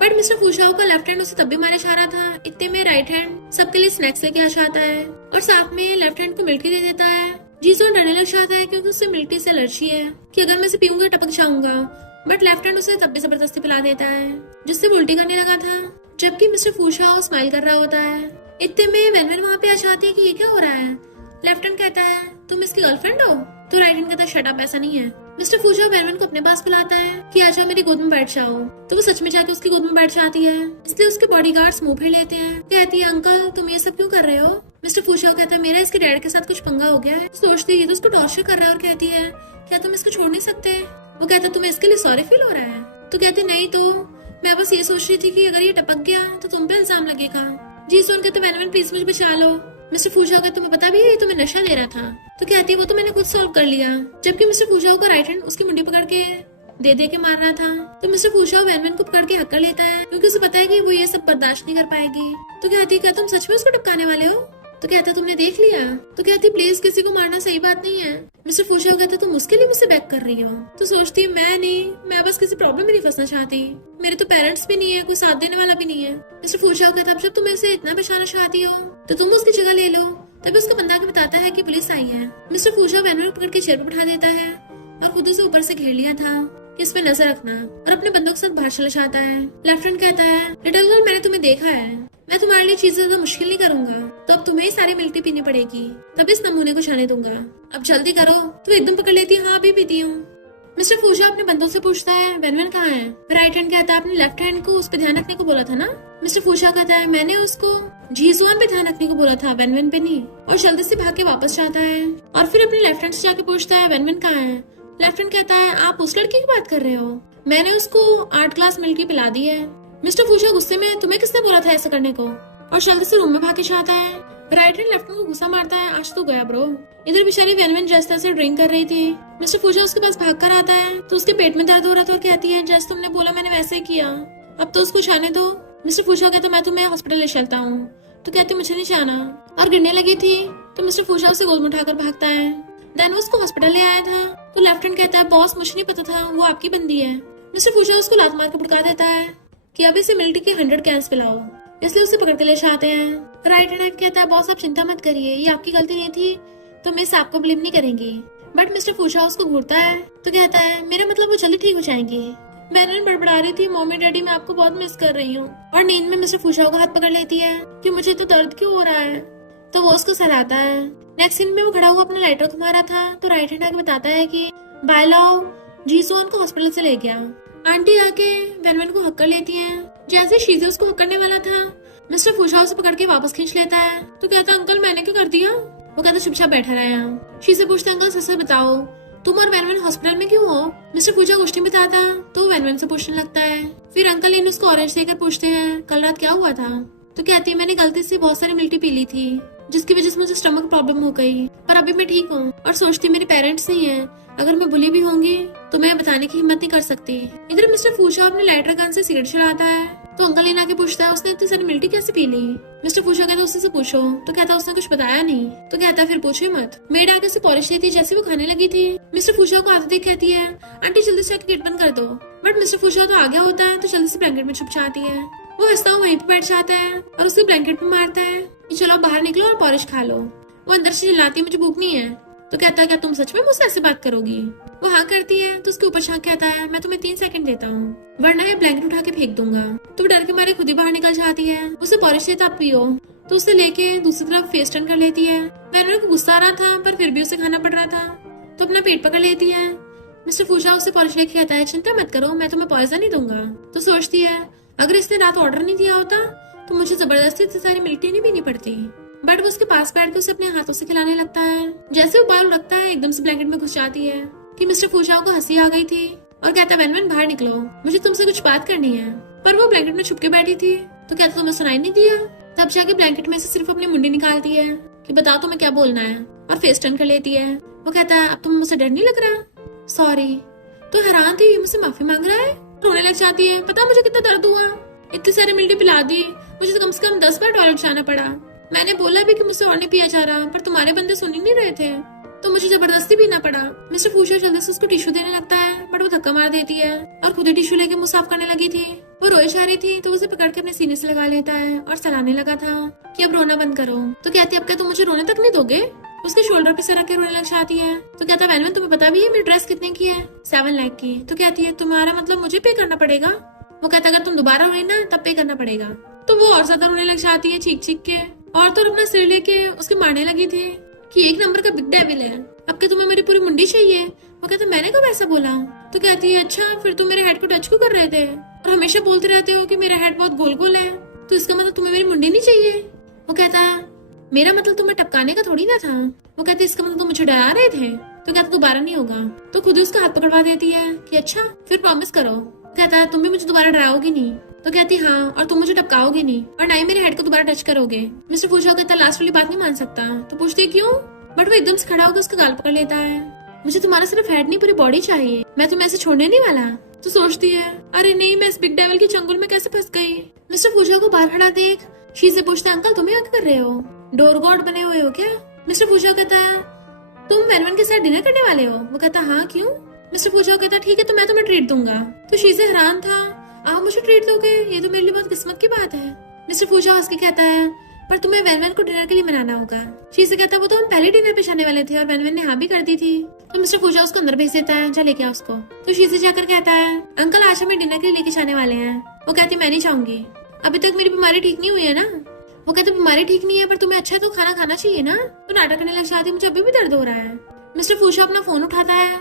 बट मिस्टर फूशाओ का लेफ्ट हैंड उसे तब भी मारे जा रहा था। इतने में राइट हैंड सबके लिए स्नैक्स लेके आ जाता है और साथ में लेफ्ट हैंड को मिल्की दे देता है। जीसोन डरने लग जाता है क्योंकि उसे मिल्की से एलर्जी है कि अगर मैं इसे पीऊंगा टपक जाऊंगा, बट लेफ्ट हैंड उसे तब भी जबरदस्ती पिला देता है जिससे वो उल्टी करने लगा था, जबकि मिस्टर फूशाओ स्माइल कर रहा होता है। इतने में वेनवेन वहाँ पे आ जाती है कि ये क्या हो रहा है। लेफ्ट हैंड कहता है तुम इसकी गर्लफ्रेंड हो? तो राइट हैंड कहता है शट अप, ऐसा नहीं है। मिस्टर फूशा वैनवन को अपने पास बुलाता है कि आ जाओ मेरी गोद में बैठ जाओ। तो वो सच में जाके उसकी गोद में बैठ जाती है, इसलिए उसके बॉडीगार्ड्स मुंह फेर लेते हैं। कहती है अंकल तुम ये सब क्यों कर रहे हो? मिस्टर फूशा कहता है मेरा इसके डैड के साथ कुछ पंगा हो गया है। सोचती है तो उसको टॉर्चर कर रहा है और कहती है क्या तुम इसको छोड़ नहीं सकते? वो कहता है तुम्हें इसके लिए सॉरी फील हो रहा है? तो कहते नहीं तो मैं बस ये सोच रही थी कि अगर ये टपक गया तो तुम पे इल्जाम लगेगा। जी सोन कहते वैनवन प्लीज मुझे बचा लो। मिस्टर फूशा कहते तुम्हें पता भी है ये तुम्हें नशा दे रहा था? तो कहती है वो तो मैंने खुद सॉल्व कर लिया। जबकि मिस्टर फूशा को राइट हैंड उसकी मुंडी पकड़ के दे के मार रहा था। तो मिस्टर फूशा वैनवन को पकड़ के हक कर लेता है क्योंकि उसे पता है कि वो ये सब बर्दाश्त नहीं कर पाएगी। तो कहती है क्या तुम सच में उसको टपकाने वाले हो? तो कहता तुमने देख लिया? तो कहती प्लीज किसी को मारना सही बात नहीं है। मिस्टर फूशा कहता तुम उसके लिए मुझसे बैक कर रही हो? तो सोचती है मैं नहीं, मैं बस किसी प्रॉब्लम में नहीं फंसना चाहती। मेरे तो पेरेंट्स भी नहीं है, कोई साथ देने वाला भी नहीं है। मिस्टर फूशा कहता अब जब तुम मेरे से इतना बचाना चाहती हो तो तुम उसकी जगह ले लो। तभी उसका बंदा आके बताता है कि पुलिस आई है। मिस्टर फूशा वैनवन को पकड़ के चेयर पर बैठा देता है और खुद उसे ऊपर से घेर लिया था कि इस पे नजर रखना, और अपने बंदों के साथ बाहर चला जाता है। लेफ्टिनेंट कहता है लिटिल गर्ल मैंने तुम्हें देखा है, मैं तुम्हारे लिए चीजें ज्यादा मुश्किल नहीं करूंगा, तो अब तुम्हें ही सारी मिल्क टी पीनी पड़ेगी, तब इस नमूने को जाने दूंगा। अब जल्दी करो। तो एकदम पकड़ लेती है हाँ अभी पीती हूँ। मिस्टर फूशा अपने बंदों से पूछता है वैनवन कहाँ है? राइट हैंड कहता है आपने लेफ्ट हैंड को उस पे ध्यान रखने को बोला था ना? मिस्टर फूशा कहता है मैंने उसको जीसुआन पे ध्यान रखने को बोला था, वैनवन पे नहीं। और जल्दी से भाग के वापस जाता है और फिर अपने लेफ्ट हैंड से जाके पूछता है वैनवन कहाँ है? लेफ्ट हैंड कहता है आप उस लड़की की बात कर रहे हो, मैंने उसको 8 ग्लास मिल्क टी पिला दी है। मिस्टर फूशा गुस्से में तुम्हें किसने बोला था ऐसा करने को, और जल्दी से रूम में भाग के जाता है। राइट हैंड लेफ्ट हैंड को गुस्सा मारता है आज तो गया ब्रो। इधर बेचारी वैनवन जैसे से ड्रिंक कर रही थी। मिस्टर फूशा उसके पास भाग कर आता है तो उसके पेट में दर्द हो रहा था और कहती है जैसे तुमने बोला मैंने वैसे ही किया, अब तो उसको जाने दो। मिस्टर फूशा कहता मैं तुम्हें हॉस्पिटल ले चलता हूँ। तो कहती मुझे नहीं जाना, और गिरने लगी थी तो मिस्टर फूशा उसे गोद में उठाकर भागता है। देन वो उसको हॉस्पिटल ले आया था। तो लेफ्टिनेंट कहता है बॉस मुझे नहीं पता था वो आपकी बंदी है। मिस्टर फूशा उसको लात मार के भड़का देता है कि अब इसे मिल्क टी के 100 कैंस पिलाओ, इसलिए उसे पकड़ के ले जाते हैं। राइट हैंड कहता है बॉस आप चिंता मत करिए, ये आपकी गलती नहीं थी तो मिस आपको ब्लेम नहीं करेंगी। बट मिस्टर फूशा उसको घूरता है तो कहता है मेरा मतलब वो जल्दी ठीक हो जाएंगी। वैनवन बड़बड़ा रही थी मम्मी डैडी मैं आपको बहुत मिस कर रही हूँ, और नींद में मिस्टर फूशा को हाथ पकड़ लेती है कि मुझे तो दर्द क्यों हो रहा है। तो वो उसको सहलाता है। नेक्स्ट सीन में वो खड़ा हुआ अपना लाइटर घुमा रहा था तो राइट हैंड आके बताता है कि बाय लाओ जीसोन को हॉस्पिटल से ले गया। आंटी आके वैनवन को हक कर लेती है। जैसे शीजे उसको हक करने वाला था मिस्टर फूशा उसे पकड़ के वापस खींच लेता है। तो कहता अंकल मैंने क्या कर दिया? वो कहता चुपचाप बैठा रहा यहाँ। शीजे पूछता अंकल सच सच बताओ तुम और वैनवन हॉस्पिटल में क्यों हो? मिस्टर फूशा कुछ नहीं बताता तो वैनवन से पूछने लगता है। फिर अंकल इन उसको ऑरेंज देकर पूछते हैं कल रात क्या हुआ था? तो कहती है मैंने गलती से बहुत सारी मिल्क टी पी ली थी जिसकी वजह से मुझे स्टमक प्रॉब्लम हो गई, पर अभी मैं ठीक हूँ और सोचती मेरे पेरेंट्स नहीं है, अगर मैं बुली भी होंगी तो मैं बताने की हिम्मत नहीं कर सकती। इधर मिस्टर फूशा अपने लाइटर गन से सिगरेट चलाता है तो अंकल इन आके पूछता है उसने इतनी सारी मिल्क टी कैसे पी ली? मिस्टर फूशा कहता उससे से पूछो। तो कहता उसने कुछ बताया नहीं। तो कहता फिर पूछो मत। मेड आके उसे पॉलिश देती जैसे वो खाने लगी थी। मिस्टर फूशा को आते देख कहती है आंटी जल्दी से गेट बंद कर दो। बट मिस्टर फूशा तो आ गया होता है तो जल्दी से ब्लैंकेट में छुप जाती है। वो हंसता हुआ वहीं पे बैठ जाता है और उसे ब्लैंकेट पे मारता है कि चलो बाहर निकलो और पॉलिश खा लो। वो अंदर से चिल्लाती मुझे भूख नहीं है। तो कहता है क्या तुम सच में मुझसे ऐसे बात करोगी? वो हाँ करती है तो उसके ऊपर झांक कहता है मैं तुम्हें 3 सेकंड देता हूँ वरना ये ब्लैंकेट उठा के फेंक दूंगा। तो डर के मारे खुद ही बाहर निकल जाती है। उसे पॉलिश देता आप पियो तो उसे लेके दूसरी तरफ फेस टर्न कर लेती है। वैनवन को गुस्सा आ रहा था पर फिर भी उसे खाना पड़ रहा था तो अपना पेट पकड़ लेती है। मिस्टर फूशा उसे पॉलिश लेके कहता है चिंता मत करो मैं तुम्हें पॉइजन नहीं दूंगा। तो सोचती है अगर इसने रात ऑर्डर नहीं दिया होता तो मुझे जबरदस्ती इतनी सारी मिल्क टी नहीं पीनी पड़ती। बट वो उसके पास बैठ के उसे अपने हाथों से खिलाने लगता है। जैसे वो बाल रखता है एकदम से ब्लैंकेट में घुस जाती है कि मिस्टर फूशा को हंसी आ गई थी और कहता है वैनवन बाहर निकलो मुझे तुमसे कुछ बात करनी है। पर वो ब्लैंकेट में छुप के बैठी थी तो कहता तुम्हें सुनाई नहीं दिया? तब जाके ब्लैंकेट में से सिर्फ अपनी मुंडी निकालती है कि बताओ तुम्हें क्या बोलना है, और फेस टर्न कर लेती है। वो कहता है अब तुम्हें मुझसे डर नहीं लग रहा? सॉरी। तो हैरान थी मुझसे माफी मांग रहा है। रोने लग जाती है पता मुझे कितना दर्द हुआ, इतनी सारी मिल्क टी पिला दी, मुझे तो कम से कम 10 बार टॉयलेट जाना पड़ा। मैंने बोला भी कि मुझसे और नहीं पिया जा रहा पर तुम्हारे बंदे सुन ही नहीं रहे थे तो मुझे जबरदस्ती पीना पड़ा। मिस्टर फूशा जल्दी से उसको टिश्यू देने लगता है बट वो धक्का मार देती है और खुद ही टिश्यू लेके मुंह साफ करने लगी थी। वो रोए जा रही थी तो उसे पकड़ के अपने सीने से लगा लेता है और सलाने लगा था कि अब रोना बंद करो। तो कहती है अब क्या तुम मुझे रोने तक नहीं दोगे? उसके शोल्डर पे सिर रख के रोने लग जाती है। तो कहता है वैनवन तुम्हें पता भी है मेरी ड्रेस कितने की है? 7 लाख की। तो कहती है तुम्हारा मतलब मुझे पे करना पड़ेगा? वो कहता अगर तुम दोबारा रोई ना तब पे करना पड़ेगा। तो वो और ज्यादा रोने लग जाती है चीख चीख के और तो अपना सिर लेके उसके मारने लगी थी कि 1 नंबर का बिग डेविल है, अब क्या तुम्हें मेरी पूरी मुंडी चाहिए? वो वो कहता मैंने कब ऐसा बोला? तो कहती है अच्छा फिर तुम मेरे हेड को टच क्यों कर रहे थे और हमेशा बोलते रहते हो कि मेरा हेड बहुत गोल गोल है, तो इसका मतलब तुम्हें मेरी मुंडी नहीं चाहिए? वो कहता मेरा मतलब तुम्हें टपकाने का थोड़ी ना था। वो कहते इसका मतलब तुम मुझे डरा रहे थे? तो कहता दोबारा नहीं होगा। तो खुद ही उसका हाथ पकड़वा देती है कि अच्छा फिर प्रॉमिस करो। कहता तुम भी मुझे दोबारा डराओगी नहीं? तो कहती हाँ, और तुम मुझे टपकाओगे नहीं और ना ही मेरे हेड को दोबारा टच करोगे। मिस्टर फूशा कहता लास्ट वाली बात नहीं मान सकता। तो पूछती क्यों? बट वो एकदम से खड़ा होकर उसका गाल पकड़ लेता है। मुझे तुम्हारा सिर्फ हेड नहीं पूरी बॉडी चाहिए, मैं तुम्हें ऐसे छोड़ने नहीं वाला। तो सोचती है अरे नहीं, मैं इस बिग डेविल के चंगुल में कैसे फंस गई। मिस्टर फूशा को बाहर खड़ा देख शी से पूछता अंकल तुम यहाँ क्या कर रहे हो, डोर गॉड बने हुए हो क्या? मिस्टर फूशा कहता है तुम वैनवन के साथ डिनर करने वाले हो? वो कहता हाँ क्यों? मिस्टर फूशा कहता ठीक है तो मैं तुम्हें ट्रीट दूंगा। तो शी से हैरान था आप मुझे ट्रीट दोगे, ये तो मेरे लिए बहुत किस्मत की बात है। मिस्टर फूशा हंस के कहता है पर तुम्हें वैनवन को डिनर के लिए मनाना होगा। शी से कहता वो तो हम पहले डिनर पे जाने वाले थे और वैनवन ने हाँ भी कर दी थी। तो मिस्टर फूशा उसको अंदर भेज देता है, जा लेके आ उसको। तो शी से जाकर कहता है अंकल आज हमें डिनर के लिए लेके जाने वाले हैं। वो कहती मैं नहीं चाहूंगी, अभी तक मेरी बीमारी ठीक नहीं हुई है ना। वो कहते बीमारी ठीक नहीं है पर तुम्हें अच्छा तो खाना खाना चाहिए ना। तो नाटक करने लग जाती मुझे अभी भी दर्द हो रहा है। मिस्टर फूशा अपना फोन उठाता है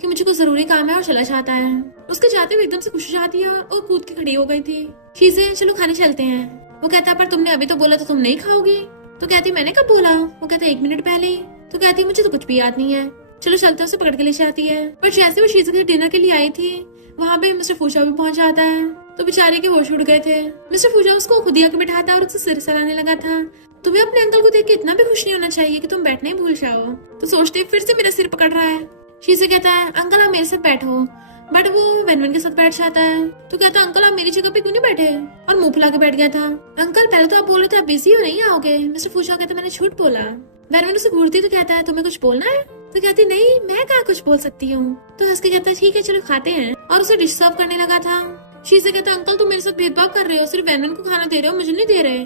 कि मुझे कुछ जरूरी काम है और चला जाता है। उसके जाते हुए एकदम से खुश हो जाती है और कूद के खड़ी हो गई थी। शी से चलो खाने चलते हैं। वो कहता पर तुमने अभी तो बोला तो तुम नहीं खाओगी। तो कहती मैंने कब बोला? वो कहता 1 मिनट पहले। तो कहती मुझे तो कुछ भी याद नहीं है, चलो चलते। उसे पकड़ के ले जाती है। पर जैसे वो शीशे के डिनर के लिए आई थी वहाँ पे मिस्टर फूशा भी पहुंच जाता है। तो बेचारे के होश उड़ गए थे। मिस्टर फूशा उसको खुद ही आके बिठाता और उससे सिर सलाने लगा था। तुम्हें अपने अंकल को देख के इतना भी खुश नहीं होना चाहिए कि तुम बैठना ही भूल जाओ। तो सोचते फिर से मेरा सिर पकड़ रहा है। शीशे कहता है अंकल आप मेरे साथ बैठो, बट वो वैनवन के साथ बैठ जाता है। तो कहता अंकल आप मेरी जगह पे क्यों नहीं बैठे, और मुंह फुला के बैठ गया था। अंकल पहले तो आप बोल रहे थे आप बिजी हो नहीं आओगे। मिस्टर फूशा कहता मैंने झूठ बोला। वैनवन उसे घूरती तो कहता है तुम्हें कुछ बोलना है? तो कहती नहीं मैं कहाँ कुछ बोल सकती हूँ। तो हंस के कहता है ठीक है चलो खाते हैं, और उसे डिश सर्व करने लगा था। शीशे कहता अंकल तुम मेरे साथ भेदभाव कर रहे हो, सिर्फ वैनवन को खाना दे रहे हो मुझे नहीं दे रहे।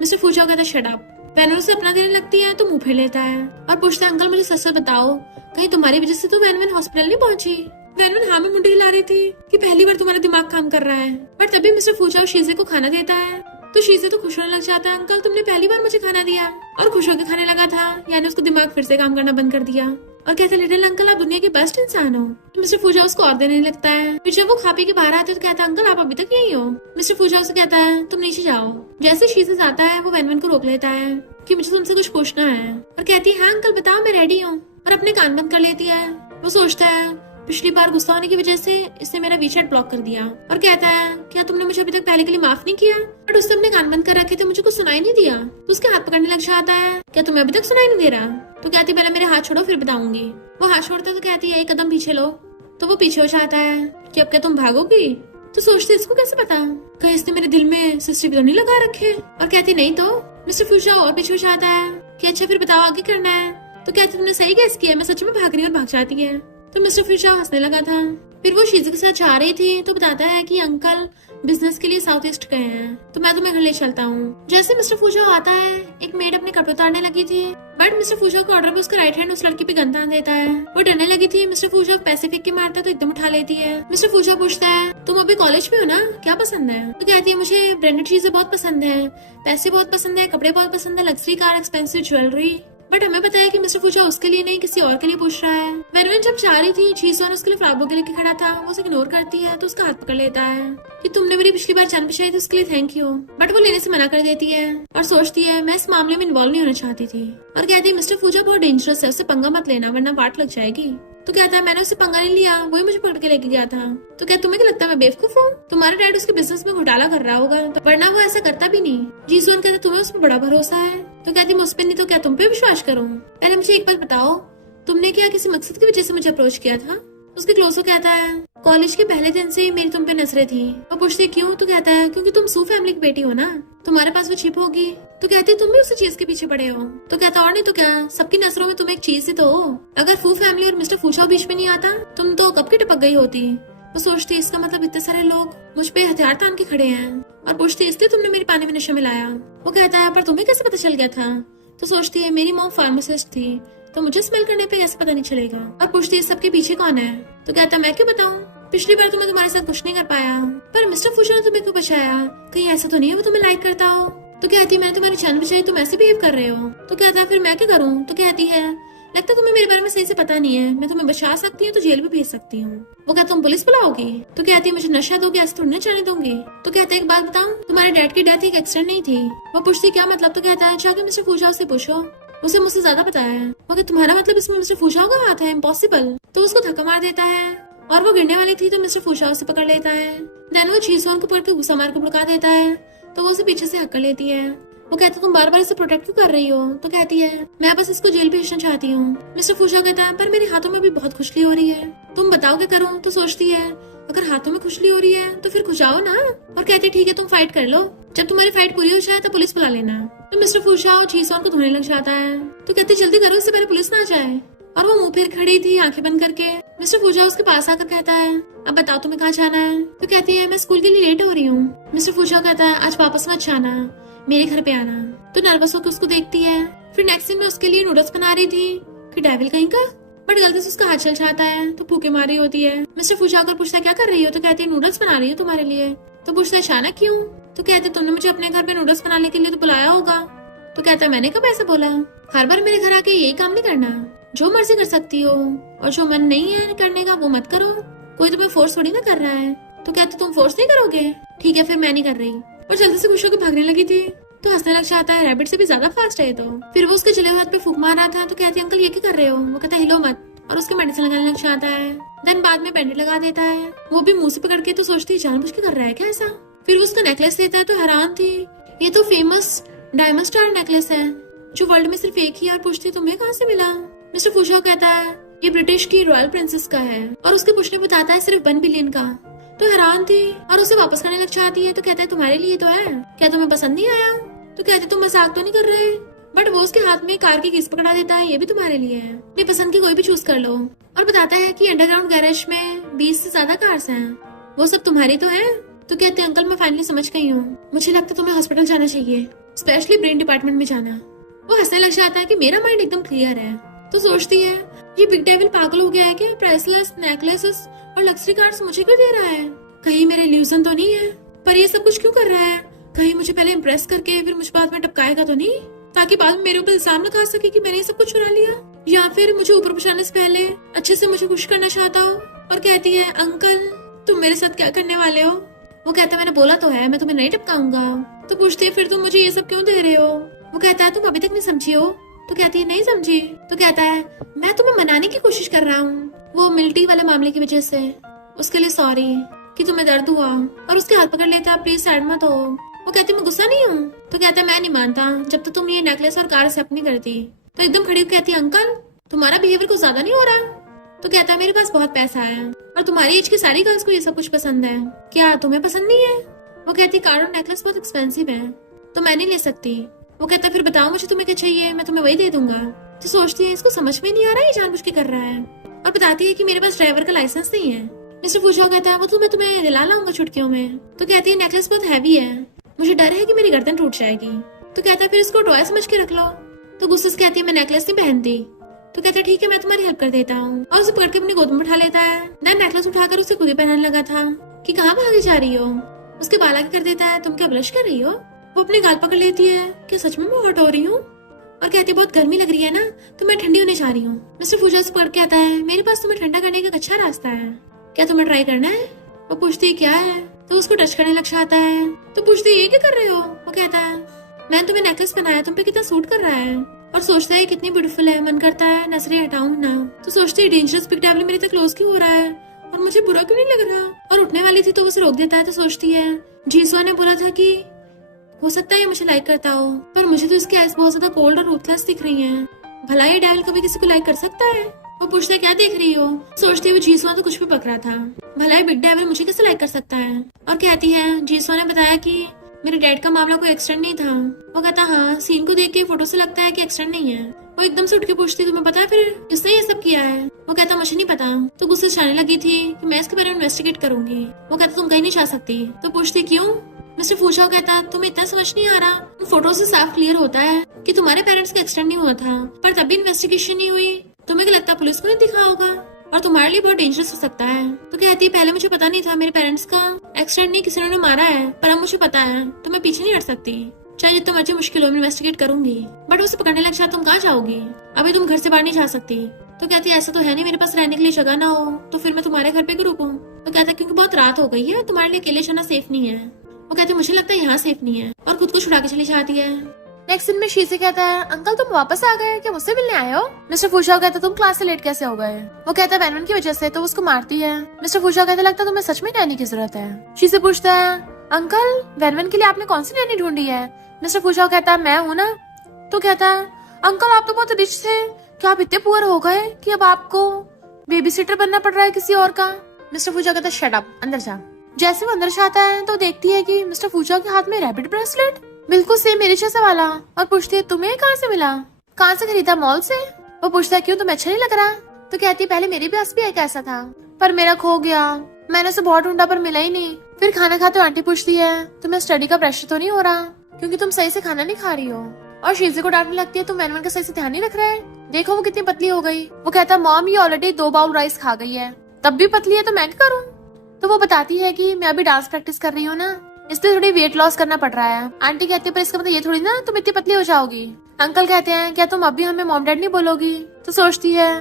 मिस्टर फूशा कहता शट अप। वैनवन उसे अपना देने लगती है तो मुंह फेर लेता है और पूछता है अंकल मुझे सच सच बताओ कहीं तुम्हारी वजह से तो वैनवन हॉस्पिटल नहीं पहुंची? वैनवन हाँ में मुंडी हिला रही थी कि पहली बार तुम्हारा दिमाग काम कर रहा है। पर तभी मिस्टर फूशा शीशे को खाना देता है तो शीशे तो खुश होने लग जाता है अंकल तुमने पहली बार मुझे खाना दिया, और खुश होकर खाने लगा था। यानी उसको दिमाग फिर से काम करना बंद कर दिया और कहते लिटिल अंकल आप दुनिया के बेस्ट इंसान हो। तो मिस्टर फूशा उसको और देने लगता है। फिर जब वो खा पी के बाहर आते तो कहता है अंकल आप अभी तक यही हो। मिस्टर फूशा उसे कहता है तुम नीचे जाओ। जैसे शीशे से आता है वो वैनवन को रोक लेता है कि मुझे तुमसे कुछ पूछना है, और कहती है हाँ अंकल बताओ मैं रेडी हूँ, और अपने कान बंद कर लेती है। वो सोचता है पिछली बार गुस्सा होने की वजह से इसने मेरा वीचैट ब्लॉक कर दिया, और कहता है क्या तुमने मुझे अभी तक पहले के लिए माफ नहीं किया? बट उसने अपने कान बंद कर रखे थे, मुझे कुछ सुनाई नहीं दिया। तो उसके हाथ पकड़ने लग जाता है क्या तुम्हें अभी तक सुनाई नहीं दे रहा? तो कहती पहले मेरे हाथ छोड़ो फिर बताऊंगी। वो हाथ छोड़ता तो कहती है 1 कदम पीछे लो। तो वो पीछे हो जाता है कि अब क्या तुम भागोगी? तो सोचती इसको कैसे पता, कहीं इसने मेरे दिल में सिस्टम तो नहीं लगा रखे? और कहती नहीं तो। मिस्टर फूशा और पीछे हो जाता है कि अच्छा फिर बताओ आगे करना है। तो कहती तुमने सही गैस किया, मैं सच में भाग रही हूँ, और भाग जाती है। तो मिस्टर फूशा हंसने लगा था। फिर वो शीशे के साथ जा रही थी तो बताता है कि अंकल बिजनेस के लिए साउथ ईस्ट गए हैं, तो मैं तुम्हें घर ले चलता हूँ। जैसे मिस्टर फूशा आता है एक मेड अपने कपड़े उतारने लगी थी, बट मिस्टर फूशा के ऑर्डर पे उसका राइट हैंड उस लड़की पे गन तान देता है। वो डरने लगी थी। मिस्टर फूशा पैसे फेंक के मारता तो एकदम उठा लेती है। मिस्टर फूशा पूछता है तुम अभी कॉलेज में हो ना, क्या पसंद है? तो कहती है मुझे ब्रांडेड चीजें बहुत पसंद है, पैसे बहुत पसंद है, कपड़े बहुत पसंद है, luxury car, expensive jewellery. But हमें पता है कि मिस्टर फूशा उसके लिए नहीं किसी और के लिए पूछ रहा है। वैनवन जब जा रही थी चीजवान उसके लिए फ्लावर बुके लेके खड़ा था, वो उसे इग्नोर करती है तो उसका हाथ पकड़ लेता है कि तुमने मेरी पिछली बार जान बचाई थी उसके लिए थैंक यू। बट वो लेने से मना कर देती है और सोचती है मैं इस मामले में इन्वॉल्व नहीं होना चाहती थी, और कहती है मिस्टर फूशा बहुत डेंजरस है, उससे पंगा मत लेना वरना वाट लग जाएगी। तो कहता है मैंने उससे पंगा नहीं लिया, वही मुझे पकड़ के लेके गया था। तो क्या तुम्हें क्या लगता है मैं बेवकूफ हूँ? तुम्हारा डैड उसके बिजनेस में घोटाला कर रहा होगा, तो वरना वो ऐसा करता भी नहीं। जीसुअन कहता तुम्हें उस पर बड़ा भरोसा है। तो कहती मुझ पे नहीं तो क्या तुम पे विश्वास करूँ? पहले मुझे एक बात बताओ, तुमने क्या किसी मकसद की वजह से मुझे अप्रोच किया था? उसके क्लोजो कहता है कॉलेज के पहले दिन से मेरी तुम पे नजरें थी। वो पूछती क्यों? तो कहता है क्योंकि तुम सू फैमिली की बेटी हो ना, तुम्हारे पास वो छिप होगी। तो कहती तुम भी उसी चीज के पीछे पड़े हो। तो कहता और नहीं तो क्या, सबकी नजरों में तुम एक चीज ही तो हो। अगर फू फैमिली और मिस्टर फूशा बीच में नहीं आता तुम तो कब की टपक गई होती। वो सोचती इसका मतलब इतने सारे लोग मुझ पे हथियार तान के खड़े हैं, और पूछती इसलिए तुमने मेरे पानी में नशा मिलाया। वो कहता है पर तुम्हें कैसे पता चल गया था? तो सोचती है मेरी मॉम फार्मासिस्ट थी तो मुझे स्मेल करने पे कैसे पता नहीं चलेगा। और पूछती है सबके पीछे कौन है? तो कहता मैं क्यों बताऊं, पिछली बार तो मैं तुम्हारे साथ कुछ नहीं कर पाया, पर मिस्टर फूशा ने तुम्हें क्यों बचाया? कहीं ऐसा तो नहीं है वो तुम्हें लाइक करता हो? तो कहती मैं तुम्हारी जान बचाई, तुम ऐसे बिहेव कर रहे हो। तो कहता है फिर मैं क्या करूँ? तो कहती है लगता तुम्हें मेरे बारे में सही से पता नहीं है। मैं तुम्हें बचा सकती हूँ तो जेल भी भेज सकती हूँ। वो कहता तुम पुलिस बुलाओगी? तो कहती है मुझे नशा दोगे, ऐसे थोड़ी ना जाने दूंगी। तो कहता है एक बात बताऊं, तुम्हारे डैड की डेथ एक एक्सीडेंट नहीं थी। वो पूछती क्या मतलब? तो कहता है जाके मिस्टर फूशाओ से पूछो, उसे मुझसे ज्यादा पता है। मगर तुम्हारा मतलब इसमें मिस्टर फूशाओ का हाथ है? इम्पॉसिबल। तो उसको धक्का मार देता है और वो गिरने वाली थी तो मिस्टर फूशाओ से पकड़ लेता है। देन वो जीसोन को पकड़ के गुस्सा मार के भड़का देता है तो वो उसे पीछे से हक कर लेती है। वो कहता तुम बार बार इसे प्रोटेक्ट क्यों कर रही हो? तो कहती है मैं बस इसको जेल भेजना चाहती हूँ। मिस्टर फूशाओ कहता है पर मेरे हाथों में भी बहुत खुजली हो रही है, तुम बताओ क्या करूँ? तो सोचती है अगर हाथों में खुजली हो रही है तो फिर खुजाओ ना। और कहती ठीक है तुम फाइट कर लो, जब तुम्हारी फाइट पूरी हो जाए तो पुलिस बुला लेना। तो मिस्टर फूशाओ जीसोन को धोने लग जाता है तो कहती जल्दी करो इससे पहले पुलिस ना आ जाए। और वो मुंह फिर खड़ी थी आंखें बंद करके। मिस्टर फूशाओ उसके पास आकर कहता है अब बताओ तुम्हें कहाँ जाना है? तो कहती है मैं स्कूल के लिए लेट हो रही हूँ। मिस्टर फूशाओ कहता है आज वापस मत जाना, मेरे घर पे आना। तो नर्वस होकर उसको देखती है। फिर नेक्स्ट सीन में उसके लिए नूडल्स बना रही थी कि डेविल कहीं का, बट गलती से उसका हाथ चल जाता है तो फूके मारी होती है। मिस्टर फूशाओ कर पूछता है क्या कर रही हो? तो कहती है नूडल्स बना रही हूँ तुम्हारे लिए। तो पूछता है अचानक क्यों? तो कहते तुमने मुझे अपने घर पे नूडल्स बनाने के लिए तो बुलाया होगा। तो कहता है मैंने कब ऐसा बोला? हर बार मेरे घर आके यही काम नहीं करना, जो मर्जी कर सकती हो और जो मन नहीं है करने का वो मत करो, कोई तुम्हें फोर्स थोड़ी ना कर रहा है। तो कहते तुम फोर्स नहीं करोगे? ठीक है फिर मैं नहीं कर रही। और जल्दी से खुश होकर भागने लगी थी तो हंसने लग जाता है, रैबिट से भी ज्यादा फास्ट है। तो फिर वो उसके जले हुए हाथ पे फूक मार रहा था तो कहती है अंकल ये क्या कर रहे हो? वो कहता है हिलो मत और उसके मेडिसिन लगाने लग जाता है। देन बाद में बैंडेज लगा देता है, वो भी मुंह से पकड़ के। तो सोचती है जानबूझ के कर रहा है क्या ऐसा? फिर वो उसका नेकलेस लेता है तो हैरान थी, ये तो फेमस डायमंड स्टार नेकलेस है जो वर्ल्ड में सिर्फ एक ही है। और पूछती तुम्हें कहाँ से मिला? मिस्टर फूशाओ कहता है ये ब्रिटिश की रॉयल प्रिंसेस का है और उसके पूछने बताता है सिर्फ 1 बिलियन का। तो हैरान थी और उसे वापस करने लग जाती है। तो कहता है तुम्हारे लिए तो है, क्या तुम्हें पसंद नहीं आया? तो कहते तुम मजाक तो नहीं कर रहे? बट वो उसके हाथ में कार की कीज पकड़ा देता है, ये भी तुम्हारे लिए है, अपनी पसंद की कोई भी चूज कर लो। और बताता है कि अंडरग्राउंड गैरेज में 20 से ज्यादा कार्स हैं, वो सब तुम्हारी तो है। तो कहते हैं अंकल मैं फाइनली समझ गई हूँ, मुझे लगता है तुम्हें हॉस्पिटल जाना चाहिए, स्पेशली ब्रेन डिपार्टमेंट में जाना। वो हंसने लग जाता है कि मेरा माइंड एकदम क्लियर है। तो सोचती है ये बिग डेविल पागल हो गया है क्या? प्राइसलेस नेकलेसेस और लग्जरी कार्स मुझे क्यों दे रहा है? कहीं मेरे इल्यूजन तो नहीं है? पर ये सब कुछ क्यों कर रहा है? कहीं मुझे पहले इम्प्रेस करके फिर मुझे बाद में टपकाएगा तो नहीं, ताकि बाद में मेरे ऊपर इल्जाम लगा सके कि मैंने ये सब कुछ चुरा लिया? या फिर मुझे ऊपर पहुंचाने से पहले अच्छे से मुझे खुश करना चाहता हो? और कहती है अंकल तुम मेरे साथ क्या करने वाले हो? वो कहता है मैंने बोला तो है मैं तुम्हें नहीं टपकाऊंगा। तो पूछती है फिर तुम मुझे ये सब क्यों दे रहे हो? वो कहता है तुम अभी तक नहीं समझी हो। तो कहती है नहीं समझी। तो कहता है मैं तुम्हें मनाने की कोशिश कर रहा हूँ वो मिल्टी वाले मामले की वजह से, उसके लिए सॉरी कि तुम्हें दर्द हुआ। और उसके हाथ पकड़ लेता है प्लीज सैड मत हो। वो कहती मैं गुस्सा नहीं हूँ। तो कहता है मैं नहीं मानता जब तक तुम ये नेकलेस और कार एक्सेप्ट नहीं करती। तो एकदम खड़ी कहती है अंकल तुम्हारा बिहेवियर कुछ ज्यादा नहीं हो रहा? तो कहता है मेरे पास बहुत पैसा है और तुम्हारी एज की सारी गर्ल्स को ये सब कुछ पसंद है, क्या तुम्हें पसंद नहीं है? वो कहती कार और नेकलेस बहुत एक्सपेंसिव है तो मैं नहीं ले सकती। वो कहता फिर बताओ मुझे तुम्हें क्या चाहिए, मैं तुम्हें वही दे दूंगा। तो सोचती है इसको समझ में नहीं आ रहा है, ये जानबूझ के कर रहा है। और बताती है कि मेरे पास ड्राइवर का लाइसेंस नहीं है। मिस्टर फूशाओ कहता है वो तो मैं तुम्हें दिला लाऊंगा छुट्टियों में। तो कहती है नेकलेस बहुत हैवी है, मुझे डर है कि मेरी गर्दन टूट जाएगी। तो कहता है फिर इसको टॉय समझ के रख लो। तो गुस्से से कहती है मैं नेकलेस नहीं पहनती। तो कहता है ठीक है मैं तुम्हारी हेल्प कर देता हूँ और उसे पकड़ के अपनी गोद में उठा लेता है। देन नेकलेस उठाकर उसे खुद ही पहनाने लगा था कि कहाँ भागे जा रही हो। उसके बाल आगे कर देता है तुम क्या ब्लश कर रही हो? वो अपने गाल पकड़ लेती है क्या सच में मैं हॉट हो रही हूँ? और कहती है बहुत गर्मी लग रही है ना तो मैं ठंडी होने जा रही हूँ। मिस्टर फूशाओ से पकड़ के आता है मेरे पास तुम्हें ठंडा करने का अच्छा रास्ता है, क्या तुम्हें ट्राई करना है? वो पूछती है क्या है? तो उसको टच करने लग जाता है। तो पूछती है ये क्या कर रहे हो? वो कहता है मैंने तुम्हें नेकलेस पहनाया तुम पे कितना सूट कर रहा है। और सोचता है कितनी ब्यूटीफुल है, मन करता है नजरें हटाऊं ना। तो सोचती है डेंजरस बिग डेविल मेरे तक क्लोज क्यों हो रहा है और मुझे बुरा क्यों नहीं लग रहा। और उठने वाली थी तो उसे रोक देता है। तो सोचती है जीसुआ ने बोला था कि हो सकता है ये मुझे लाइक करता हो, पर मुझे तो इसकी आइज बहुत ज्यादा कोल्ड और रूथलेस दिख रही हैं। भला ये डेविल कभी किसी को लाइक कर सकता है? वो पूछता है क्या देख रही हो? सोचती है वो जीसुआ तो कुछ भी पक रहा था, भला ये बिग डेविल मुझे कैसे लाइक कर सकता है? और कहती है जीसुआ ने बताया कि मेरे डैड का मामला कोई एक्सीडेंट नहीं था। वो कहता हाँ सीन को देख के फोटो से लगता है कि एक्सीडेंट नहीं है। वो एकदम से उठ के पूछती तुम्हें पता है फिर किसने ये सब किया है? वो कहता मुझे नहीं पता। तो गुस्से से जाने लगी थी कि मैं इसके बारे में इन्वेस्टिगेट करूंगी। वो कहता तुम कहीं नहीं जा सकती। तो पूछती क्यों? मिस्टर फूशाओ कहता तुम्हें इतना समझ नहीं आ रहा, फोटो से साफ क्लियर होता है कि तुम्हारे पेरेंट्स का एक्सीडेंट नहीं हुआ था, पर तब भी इन्वेस्टिगेशन नहीं हुई। तुम्हें क्या लगता पुलिस को नहीं दिखा होगा और तुम्हारे लिए बहुत डेंजरस हो सकता है। तो कहती है पहले मुझे पता नहीं था मेरे पेरेंट्स का एक्सीडेंट नहीं किसी ने मारा है, पर अब मुझे पता है तो मैं पीछे नहीं हट सकती। चाहे जितना मर्जी मुश्किल हो मैं इन्वेस्टिगेट करूंगी, बट उसे पकड़ने लग तुम कहाँ जाओगी? अभी तुम घर से बाहर नहीं जा सकती। तो कहती ऐसा तो है नहीं, मेरे पास रहने के लिए जगह ना हो तो फिर मैं तुम्हारे घर पे क्यों रुकूं? तो कहता क्योंकि बहुत रात हो गई है, तुम्हारे लिए अकेले जाना सेफ नहीं है। वो कहते मुझे लगता है यहाँ सेफ नहीं है, और खुद को छुड़ा के चली जाती है। नेक्स्ट दिन में शीशे कहता है अंकल तुम वापस आ गए, क्या मुझसे मिलने आए हो? मिस्टर फूशाओ कहता तुम क्लास से लेट कैसे हो गए? वो कहता है वैनवन की वजह से, तो उसको मारती है। मिस्टर फूशाओ कहता लगता तुम्हें सच में नैनी की जरूरत है। शीशे पूछता है अंकल वैनवन के लिए आपने कौन सी नैनी ढूंढी है? मिस्टर फूशाओ कहता है मैं हूँ ना। तो कहता है अंकल आप तो बहुत रिच थे, क्या आप इतने पुअर हो गए कि अब आपको बेबी सिटर बनना पड़ रहा है किसी और का? मिस्टर फूशाओ कहता है शट अप, अंदर जा। जैसे वो अंदर जाता है तो देखती है कि मिस्टर फूशाओ के हाथ में रैबिट ब्रेसलेट बिल्कुल सेम मेरे जैसा वाला, और पूछती है तुम्हें कहाँ से मिला? कहाँ से खरीदा? मॉल से। वो पूछता है क्यों तुम्हें अच्छा नहीं लग रहा? तो कहती है पहले मेरे पास भी एक ऐसा था पर मेरा खो गया, मैंने उसे बहुत ढूंढा पर मिला ही नहीं। फिर खाना खाते आंटी पूछती है तुम्हें स्टडी का प्रेशर तो नहीं हो रहा क्योंकि तुम सही से खाना नहीं खा रही हो? और शीशे को डांटने लगती है तुम वैनवन का सही से ध्यान नहीं रख रहे, देखो वो कितनी पतली हो गई। वो कहता है मॉम ये ऑलरेडी 2 बाउल राइस खा गई है, तब भी पतली है तो मैं क्या करूँ? तो वो बताती है कि मैं अभी डांस प्रैक्टिस कर रही हूँ ना, इसलिए थोड़ी वेट लॉस करना पड़ रहा है। आंटी कहती है पर इसका मतलब ये थोड़ी ना तुम इतनी पतली हो जाओगी। अंकल कहते हैं क्या तुम अभी हमें मॉम डैड नहीं बोलोगी? तो सोचती है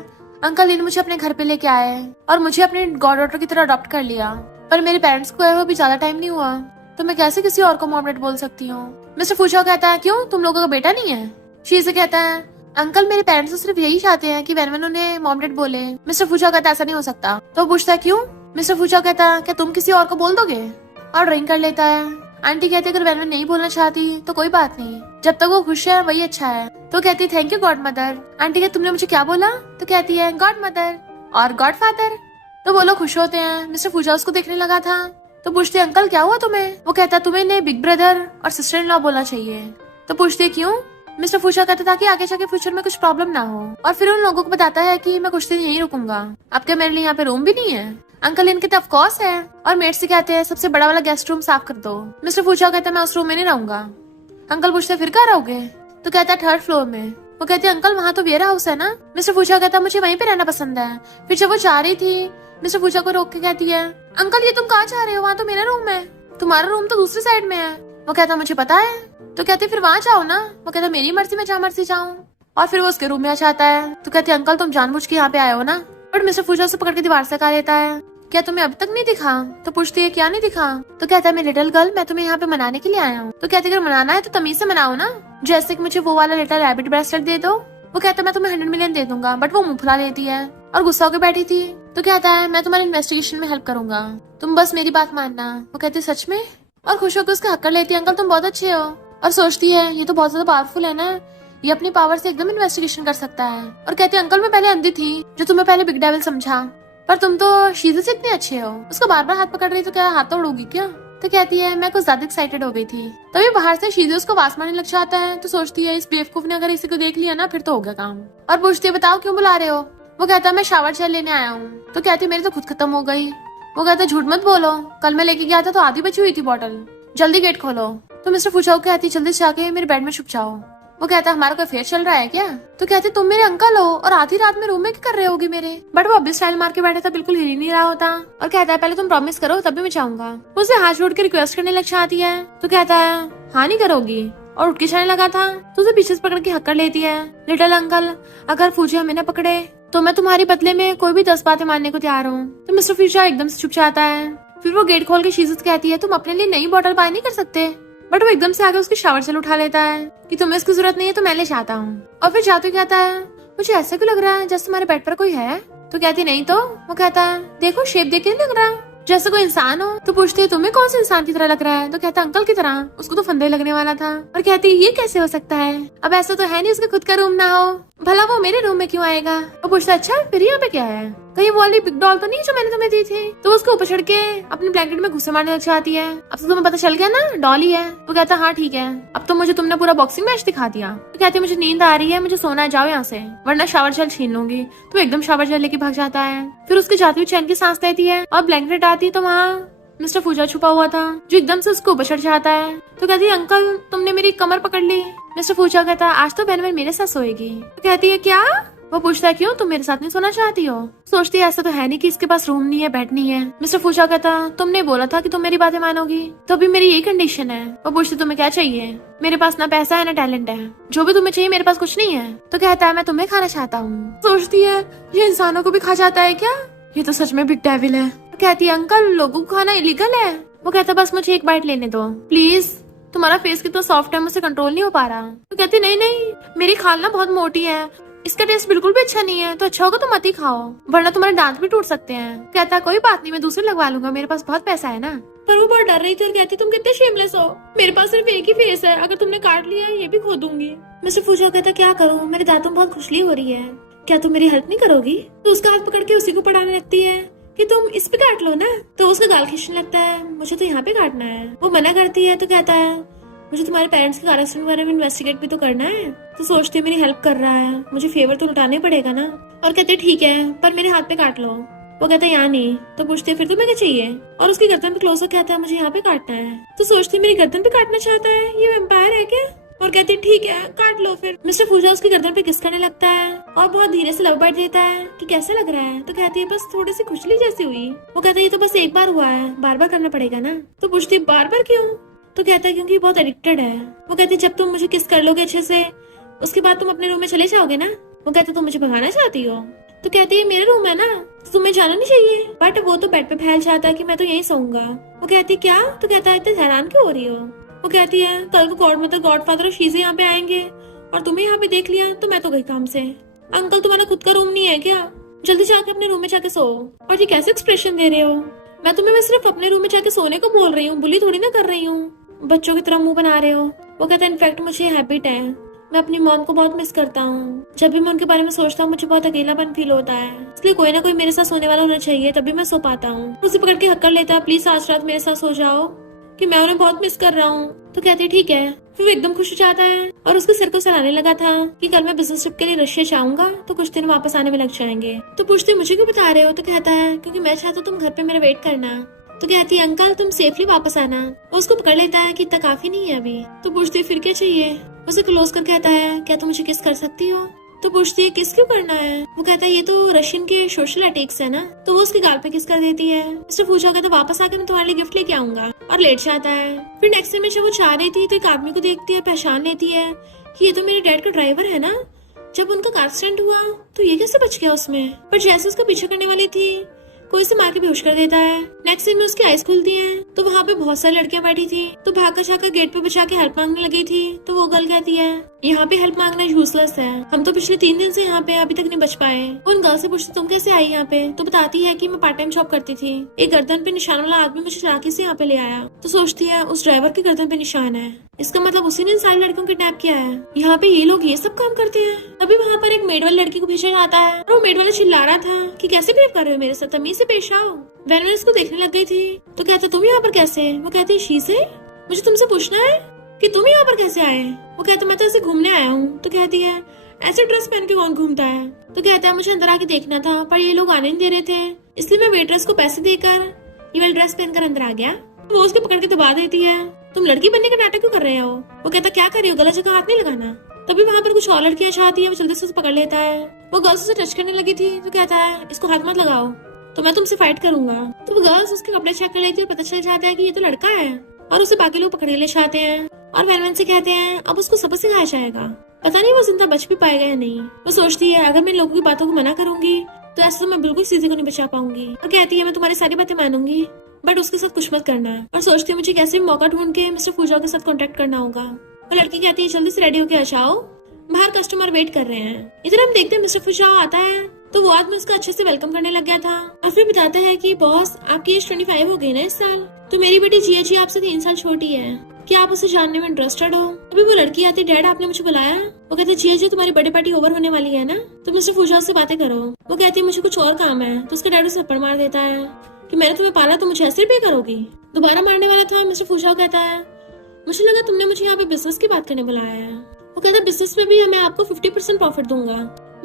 अंकल इन मुझे अपने घर पे लेके आए और मुझे अपने गॉड डॉटर की तरह अडॉप्ट कर लिया, पर मेरे पेरेंट्स को अभी ज्यादा टाइम नहीं हुआ तो मैं कैसे किसी और को मॉम डैड बोल सकती हूँ? मिस्टर फूशाओ कहता है क्यों तुम लोगों का बेटा नहीं है? शीशे कहता है अंकल मेरे पेरेंट्स तो सिर्फ यही चाहते हैं कि वैनवन उन्हें मॉम डैड बोले। मिस्टर फूशाओ कहता है ऐसा नहीं हो सकता। तो पूछता है क्यों? मिस्टर फूशाओ कहता है क्या तुम किसी और को बोल दोगे? और ड्रिंक कर लेता है। आंटी कहती है अगर वैनवन नहीं बोलना चाहती तो कोई बात नहीं, जब तक वो खुश है वही अच्छा है। तो कहती है thank you God mother. Aunty कहती तुमने मुझे क्या बोला? तो कहती है गॉड मदर और गॉड फादर। तो वो लोग खुश होते हैं। मिस्टर फूशाओ उसको देखने लगा था तो पूछते अंकल क्या हुआ तुम्हें? वो कहता तुम्हें इन्हें बिग ब्रदर और सिस्टर इन लॉ बोलना चाहिए। तो पूछते क्यों? मिस्टर फूशाओ कहता था कि आगे जाके फ्यूचर में कुछ प्रॉब्लम ना हो, और फिर उन लोगों को बताता है कि मैं कुछ दिन यहीं रुकूंगा, अब क्या मेरे लिए यहाँ पे रूम भी नहीं है? अंकल इनके तो ऑफ कोर्स है, और मेट से कहते हैं सबसे बड़ा वाला गेस्ट रूम साफ कर दो। मिस्टर फूशाओ कहता है मैं उस रूम में नहीं रहूंगा। अंकल पूछते फिर कहाँ रहोगे? तो कहता है 3rd फ्लोर में। वो कहते हैं अंकल वहाँ तो वेयर हाउस है ना? मिस्टर फूशाओ कहता है मुझे वहीं पे रहना पसंद है। फिर जब वो जा रही थी मिस्टर फूशाओ को रोक के कहती है अंकल ये तुम कहाँ जा रहे हो? वहाँ तो मेरा रूम है, तुम्हारा रूम तो दूसरी साइड में है। वो कहता मुझे पता है। तो कहते फिर वहाँ जाओ ना। वो कहता मेरी मर्जी में जहाँ मर्जी जाऊँ, और फिर वो उसके रूम में आ जाता है। तो कहते अंकल तुम जानबूझ के यहाँ पे आए हो ना? बट मिस्टर फूशाओ से पकड़ के दीवार से कहा लेता है क्या तुम्हें अब तक नहीं दिखा? तो पूछती है क्या नहीं दिखा? तो कहता है मैं लिटिल गर्ल मैं तुम्हें यहाँ पे मनाने के लिए आया हूँ। तो कहती अगर मनाना है तो तमीज से मनाओ ना, जैसे कि मुझे वो वाला लिटिल रैबिट ब्रेसलेट दे दो। वो कहता मैं तुम्हें 100 मिलियन दे दूंगा, बट वो मुंह फुला लेती है और गुस्सा होकर बैठी थी। तो कहता है मैं तुम्हारी इन्वेस्टिगेशन में हेल्प करूंगा, तुम बस मेरी बात मानना। वो कहती सच में, और खुश होकर उसका हक कर लेती है अंकल तुम बहुत अच्छे हो। और सोचती है ये तो बहुत ज्यादा पावरफुल है ना, ये अपनी पावर से एकदम इन्वेस्टिगेशन कर सकता है। और कहती है अंकल मैं पहले अंधी थी जो तुम्हें पहले बिग डेविल समझा, पर तुम तो शीशे से इतने अच्छे हो। उसको बार बार हाथ पकड़ रही तो क्या हाथ तोड़ोगी क्या? तो कहती है मैं कुछ ज्यादा एक्साइटेड हो गई थी। तभी बाहर से शीशे उसको आवाज मारने लग जाता है। तो सोचती है इस बेवकूफ ने अगर इसी को देख लिया ना फिर तो हो गया काम। और पूछती है बताओ क्यों बुला रहे हो? वो कहता है मैं शावर जेल लेने आया हूँ। तो कहती है मेरी तो खुद खत्म हो गई। वो कहता है झूठ मत बोलो, कल मैं लेके गया था तो आधी बची हुई थी बॉटल, जल्दी गेट खोलो। तो मिस्टर फूशाओ कहती जल्दी से जाके मेरे बेड में छुप जाओ। वो कहता है हमारा कोई फेयर चल रहा है क्या? तो कहते तुम मेरे अंकल हो और आधी रात में रूम में क्या कर रहे होगे मेरे? बट वो अभी स्टाइल मार के बैठा था, बिल्कुल हिल ही नहीं रहा होता। और कहता है पहले तुम प्रॉमिस करो तभी मैं जाऊंगा। वो उसे हाथ जोड़ के रिक्वेस्ट करने लग जाती है। तो कहता है हाँ नहीं करोगी, और उठ के जाने लगा था। तो उसे पीछे से पकड़ के हक कर लेती है। लिटिल अंकल अगर फूजिया हमें न पकड़े तो मैं तुम्हारी बदले में कोई भी 10 बातें मानने को तैयार हूँ। तो मिस्टर फूजिया एकदम से छुप जाता है। फिर वो गेट खोल के शीशे से कहती है तुम अपने लिए नई बॉटल बाय नहीं कर सकते? बट वो एकदम से आगे उसकी शावर जेल उठा लेता है कि तुम्हें इसकी जरूरत नहीं है तो मैं ले जाता हूँ। और फिर जाते कहता है मुझे ऐसा क्यों लग रहा है जैसे तुम्हारे बेड पर कोई है? तो कहती नहीं तो। वो कहता है देखो शेप देख के नहीं लग रहा जैसे कोई इंसान हो। तो पूछती है तुम्हें कौन से इंसान की तरह लग रहा है? तो कहता अंकल की तरह, उसको तो फंदे लगने वाला था। और कहती ये कैसे हो सकता है, अब ऐसा तो है नहीं उसका खुद का रूम ना हो, भला वो मेरे रूम में क्यों आएगा? वो पूछता अच्छा फिर यहाँ पे क्या है, कहीं वो वाली बिग डॉल तो नहीं जो मैंने तुम्हें दी थी? तो उसको ऊपर चढ़ के अपनी ब्लैंकेट में घुसे मारने लग जाती है। अब तो तुम्हें पता चल गया ना डॉल ही है। वो कहता हाँ ठीक है, अब तो मुझे तुमने पूरा बॉक्सिंग मैच दिखा दिया। तो कहती मुझे नींद आ रही है, मुझे सोना है, जाओ यहाँ से वरना शावर जेल छीन लूंगी। तो एकदम शावर जेल लेके भाग जाता है। फिर उसकी जाती हुई चैन की सांस लेती है और ब्लैंकेट आती तो वहाँ मिस्टर फूजा छुपा हुआ था जो एकदम से उसको ऊपर चढ़ जाता है। तो कहती है अंकल तुमने मेरी कमर पकड़ ली। मिस्टर फूजा कहता है आज तो बहन मेरे साथ सोएगी। तो कहती है क्या? वो पूछता है क्यों, तुम मेरे साथ नहीं सोना चाहती हो? सोचती है ऐसा तो है नहीं कि इसके पास रूम नहीं है, बेड नहीं है। मिस्टर फूशा कहता तुमने बोला था कि तुम मेरी बातें मानोगी, तो अभी मेरी यही कंडीशन है। वो पूछती तुम्हें क्या चाहिए? मेरे पास ना पैसा है ना टैलेंट है, जो भी तुम्हें चाहिए मेरे पास कुछ नहीं है। तो कहता है मैं तुम्हें खाना चाहता हूँ। सोचती है ये इंसानों को भी खा जाता है क्या? ये तो सच में बिग डेविल है। तो कहती है अंकल लोगों को खाना इलीगल है? वो कहता बस मुझे एक बाइट लेने दो प्लीज, तुम्हारा फेस कितना सॉफ्ट है, मुझसे कंट्रोल नहीं हो पा रहा। तो कहती नहीं नहीं, मेरी खाल ना बहुत मोटी है, इसका टेस्ट बिल्कुल भी अच्छा नहीं है, तो अच्छा होगा तुम मत ही खाओ वरना तुम्हारे दांत भी टूट सकते हैं। कहता कोई बात नहीं, मैं दूसरे लगवा लूंगा, मेरे पास बहुत पैसा है ना। पर वो बहुत डर रही थी और कहती तुम कितने शेमलेस हो, मेरे पास सिर्फ एक ही फेस है, अगर तुमने काट लिया ये भी खो दूंगी। मिस्टर फूशा कहता क्या करूँ, मेरे दांतों में बहुत खुजली हो रही है, क्या तुम मेरी हेल्प नहीं करोगी? तो उसका हाथ पकड़ के उसी को पढ़ाने लगती है कि तुम इस पे काट लो ना। तो उसका गाल खींचने लगता है मुझे तो यहाँ पे काटना है। वो मना करती है तो कहता है मुझे तुम्हारे पेरेंट्स के कार एक्सीडेंट के बारे में इन्वेस्टिगेट भी तो करना है। तो सोचती है मेरी हेल्प कर रहा है, मुझे फेवर तो लुटाने पड़ेगा ना। और कहते ठीक है पर मेरे हाथ पे काट लो। वो कहता है यहाँ नहीं। तो पूछते फिर तुम्हें क्या चाहिए? और उसकी गर्दन पे क्लोज कहता है मुझे यहाँ पे काटना है। तो सोचती मेरी गर्दन पे काटना चाहता है, ये वेम्पायर है क्या? और कहती ठीक है काट लो फिर। मिस्टर फूशा उसकी गर्दन पे किस करने लगता है और बहुत धीरे से लव बाइट देता है कि कैसा लग रहा है? तो कहती है बस थोड़ी सी खुजली जैसी हुई। वो कहता है ये तो बस एक बार हुआ है, बार बार करना पड़ेगा ना। तो पूछती बार बार क्यों? तो कहता है क्योंकि बहुत एडिक्टेड है। वो कहती है जब तुम मुझे किस कर लोगे अच्छे से, उसके बाद तुम अपने रूम में चले जाओगे ना। वो कहते तुम मुझे भगाना चाहती हो? तो कहती है मेरा रूम है ना, तो तुम्हें जाना नहीं चाहिए। बट वो तो बेड पे फैल जाता है कि मैं तो यहीं सोऊंगा। वो कहती है क्या? तो कहता है इतने हैरान क्यों हो रही हो? वो कहती है कल को गॉडफादर और शीज़े यहाँ पे आएंगे और तुम्हें यहाँ पे देख लिया तो मैं तो गई काम से। अंकल तुम्हारा खुद का रूम नहीं है क्या? जल्दी जाके अपने रूम में जाके सो। और ये कैसे एक्सप्रेशन दे रहे हो? मैं तुम्हें सिर्फ अपने रूम में जाके सोने को बोल रही हूँ, बुली थोड़ी ना कर रही हूँ, बच्चों की तरह मुंह बना रहे हो। वो कहता है इनफैक्ट मुझे हैबिट है, मैं अपनी मॉम को बहुत मिस करता हूँ। जब भी मैं उनके बारे में सोचता हूँ मुझे बहुत अकेलापन फील होता है, इसलिए कोई ना कोई मेरे साथ सोने वाला होना चाहिए तभी मैं सो पाता हूँ। उसे पकड़ के हक कर लेता है प्लीज आज रात मेरे साथ सो जाओ कि मैं उन्हें बहुत मिस कर रहा हूँ। तो कहती है ठीक है। फिर वो एकदम खुश हो जाता है और उसके सिर को सहलाने लगा था कि कल मैं बिजनेस ट्रिप के लिए रशिया जाऊंगा तो कुछ दिन वापस आने में लग जाएंगे। तो पूछते मुझे क्यों बता रहे हो? तो कहता है क्योंकि मैं चाहता हूँ तुम घर पे मेरा वेट करना। तो कहती है अंकल तुम सेफली वापस आना। वो उसको पकड़ लेता है कि इतना काफी नहीं है अभी। तो पूछती है फिर क्या चाहिए? उसे क्लोज कर कहता है क्या तुम मुझे किस कर सकती हो? तो पूछती है किस क्यों करना है? वो कहता है ये तो रशियन के सोशल एटिक्स है ना। तो वो उसके गाल पे किस कर देती है। उससे पूछा तो वापस आकर मैं तुम्हारे लिए गिफ्ट लेके आऊंगा और लेट जाता है। फिर नेक्स्ट टाइम में जब वो चाह रही थी तो एक आदमी को देखती है, पहचान लेती है कि ये तो मेरे डैड का ड्राइवर है ना। जब उनका कार एक्सीडेंट हुआ तो ये कैसे बच गया उसमें? पर जैसे उसका पीछा करने वाली थी कोई से मार के बेहोश कर देता है। नेक्स्ट सीन में उसकी आईज खुलती हैं तो वहाँ पे बहुत सारी लड़कियां बैठी थी। तो भागकर जाकर गेट पे बचा के हेल्प मांगने लगी थी। तो वो गर्ल कहती है यहाँ पे हेल्प मांगना यूजलेस है, हम तो पिछले 3 दिन से यहाँ पे अभी तक नहीं बच पाए। वो उन गर्ल से पूछती तुम कैसे आई यहाँ पे? तो बताती है कि मैं पार्ट टाइम जॉब करती थी, एक गर्दन पे निशान वाला आदमी मुझे चालाकी से यहाँ पे ले आया। तो सोचती है उस ड्राइवर की गर्दन पे निशान है, इसका मतलब उसी ने इन सारी लड़कियों को किडनैप किया है। यहाँ पे ये लोग ये सब काम करते हैं। तभी वहाँ पर एक मेड वाली लड़की को भेजा जाता है और वो मेड वाला चिल्ला रहा था कि कैसे बिहेव कर रहे हो मेरे साथ, तमीज से पेश आओ। वैन इसको देखने लग गई थी तो कहता तुम यहाँ पर कैसे? वो कहती है शीशे मुझे तुमसे पूछना है कि तुम यहाँ पर कैसे आए? वो कहता मैं तो ऐसे घूमने आया हूँ। तो कहती है ऐसे ड्रेस पहन के कौन घूमता है? तो कहता है मुझे अंदर आके देखना था पर ये लोग आने नहीं दे रहे थे, इसलिए मैं वेट्रेस को पैसे देकर ये वाला ड्रेस पहनकर अंदर आ गया। वो उसके पकड़ के दबा देती है तुम लड़की बनने का नाटक क्यों कर रहे हो? वो कहता क्या कर रही हो, गलत जगह हाथ नहीं लगाना। तभी वहाँ पर कुछ और लड़कियां चाहती है, वो जल्दी से उसे पकड़ लेता है। वो गर्ल्स उसे टच करने लगी थी तो कहता है इसको हाथ मत लगाओ तो मैं तुमसे फाइट करूंगा। तो वो गर्ल्स उसके कपड़े चेक कर लेती है और पता चल जाता है कि ये तो लड़का है और उसे बाकी लोग पकड़ ले जाते हैं और वैन से कहते हैं अब उसको सबक सिखाया जाएगा, पता नहीं वो जिंदा बच भी पाएगा या नहीं। वो सोचती है अगर मैं लोगों की बातों को मना करूंगी तो ऐसा तो मैं बिल्कुल सीधे को नहीं बचा पाऊंगी। और कहती है मैं तुम्हारी सारी बातें मानूंगी बट उसके साथ कुछ मत करना। और सोचती है मुझे कैसे मौका ढूंढ के मिस्टर फूजा के साथ कांटेक्ट करना होगा। और लड़की कहती है जल्दी से रेडी होके आ जाओ, बाहर कस्टमर वेट कर रहे हैं। इधर हम देखते हैं मिस्टर फूजा आता है तो वो आदमी उसका अच्छे से वेलकम करने लग गया था और फिर बताता है कि बॉस आपकी एज 25 हो गई ना इस साल, तो मेरी बेटी जिया जी आपसे 3 साल छोटी है, क्या आप उसे जानने में इंटरेस्टेड हो? अभी वो लड़की आती डैड आपने मुझे बुलाया। वो कहते जिया जी तुम्हारी बर्थडे पार्टी ओवर होने वाली है ना, तो मिस्टर फूजा से बातें करो। वो कहती है मुझे कुछ और काम है। तो उसका डैड उसे थप्पड़ मार देता है कि मैंने तुम्हें पाला तो मुझे ऐसे पे करोगी। दोबारा मारने वाला था। मिस्टर फूजा कहता है मुझे लगा तुमने मुझे यहाँ पे बिजनेस की बात करने बुलाया है। वो कहता है बिजनेस में भी मैं आपको 50% प्रॉफिट दूंगा।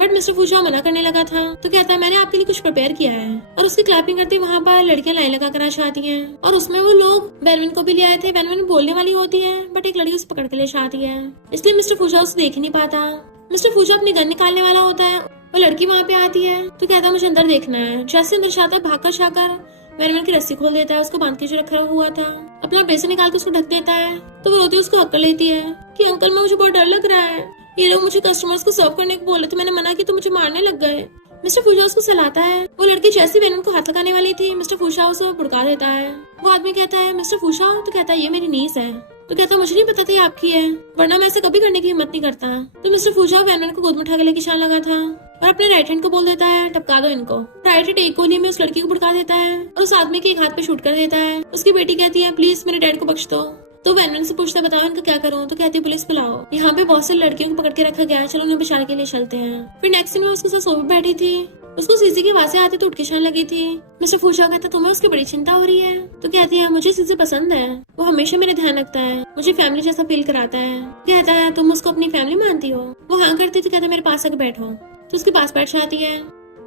बट मिस्टर फूजा मना करने लगा था। तो कहता है मैंने आपके लिए कुछ प्रिपेयर किया है। और उसकी क्लैपिंग करते वहाँ पर लड़कियां लाइन लगा कर आती हैं और उसमें वो लोग वेनविन को भी ले आए थे। वेनविन बोलने वाली होती है बट एक लड़की उसे पकड़ के ले जाती है, इसलिए मिस्टर फूजा उसे देख ही नहीं पाता। मिस्टर फूशा अपनी गन निकालने वाला होता है, वो लड़की वहाँ पे आती है तो कहता है मुझे अंदर देखना है। जैसे अंदर जाता है भागकर शाकर वैनमैन की रस्सी खोल देता है, उसको बांध के जो रखा हुआ था, अपना ब्रेसलेट निकाल के उसको ढक देता है। तो वो रोती उसको हक कर लेती है कि अंकल मैं मुझे बहुत डर लग रहा है, ये लोग मुझे कस्टमर्स को सर्व करने को बोले तो मैंने मना की तो मुझे मारने लग गए। मिस्टर फूशा उसको सहलाता है। वो लड़की जैसे वैनमैन को हाथ लगाने वाली थी, मिस्टर फूशा उसे भड़का देता है। वो आदमी कहता है मिस्टर फूशा, तो कहता है ये मेरी नीस है। तो कहता मुझे नहीं पता था ये आपकी है, वरना मैं ऐसे कभी करने की हिम्मत नहीं करता। तो मिस्टर फूशा वैनमैन को गोद में उठा के लेके चलने लगा था और अपने राइट हैंड को बोल देता है टपका दो इनको। राइट हैंड एक गोली में उस लड़की को भड़का देता है और उस आदमी के एक हाथ पे शूट कर देता है। उसकी बेटी कहती है प्लीज मेरे डैड को बख्श दो। तो वैनमैन से पूछता है बताओ इनका क्या करूं। तो कहती है पुलिस बुलाओ, यहाँ पे बहुत सारी लड़कियों को पकड़ के रखा गया है, चलो उन्हें बचाने के लिए चलते हैं। फिर नेक्स्ट दिन में उसके साथ सोफे बैठी थी, उसको सीसी की आवाजें आती तो उठ के चलने लगी थी। मिस्टर फूशा कहता तुम्हें उसकी बड़ी चिंता हो रही है। तो कहती है मुझे सीसी पसंद है, वो हमेशा मेरे ध्यान रखता है, मुझे फैमिली जैसा फील कराता है। कहता है तुम उसको अपनी फैमिली मानती हो। वो हाँ करती तो कहता मेरे पास आके बैठो। तो उसके पास बैठ जाती है।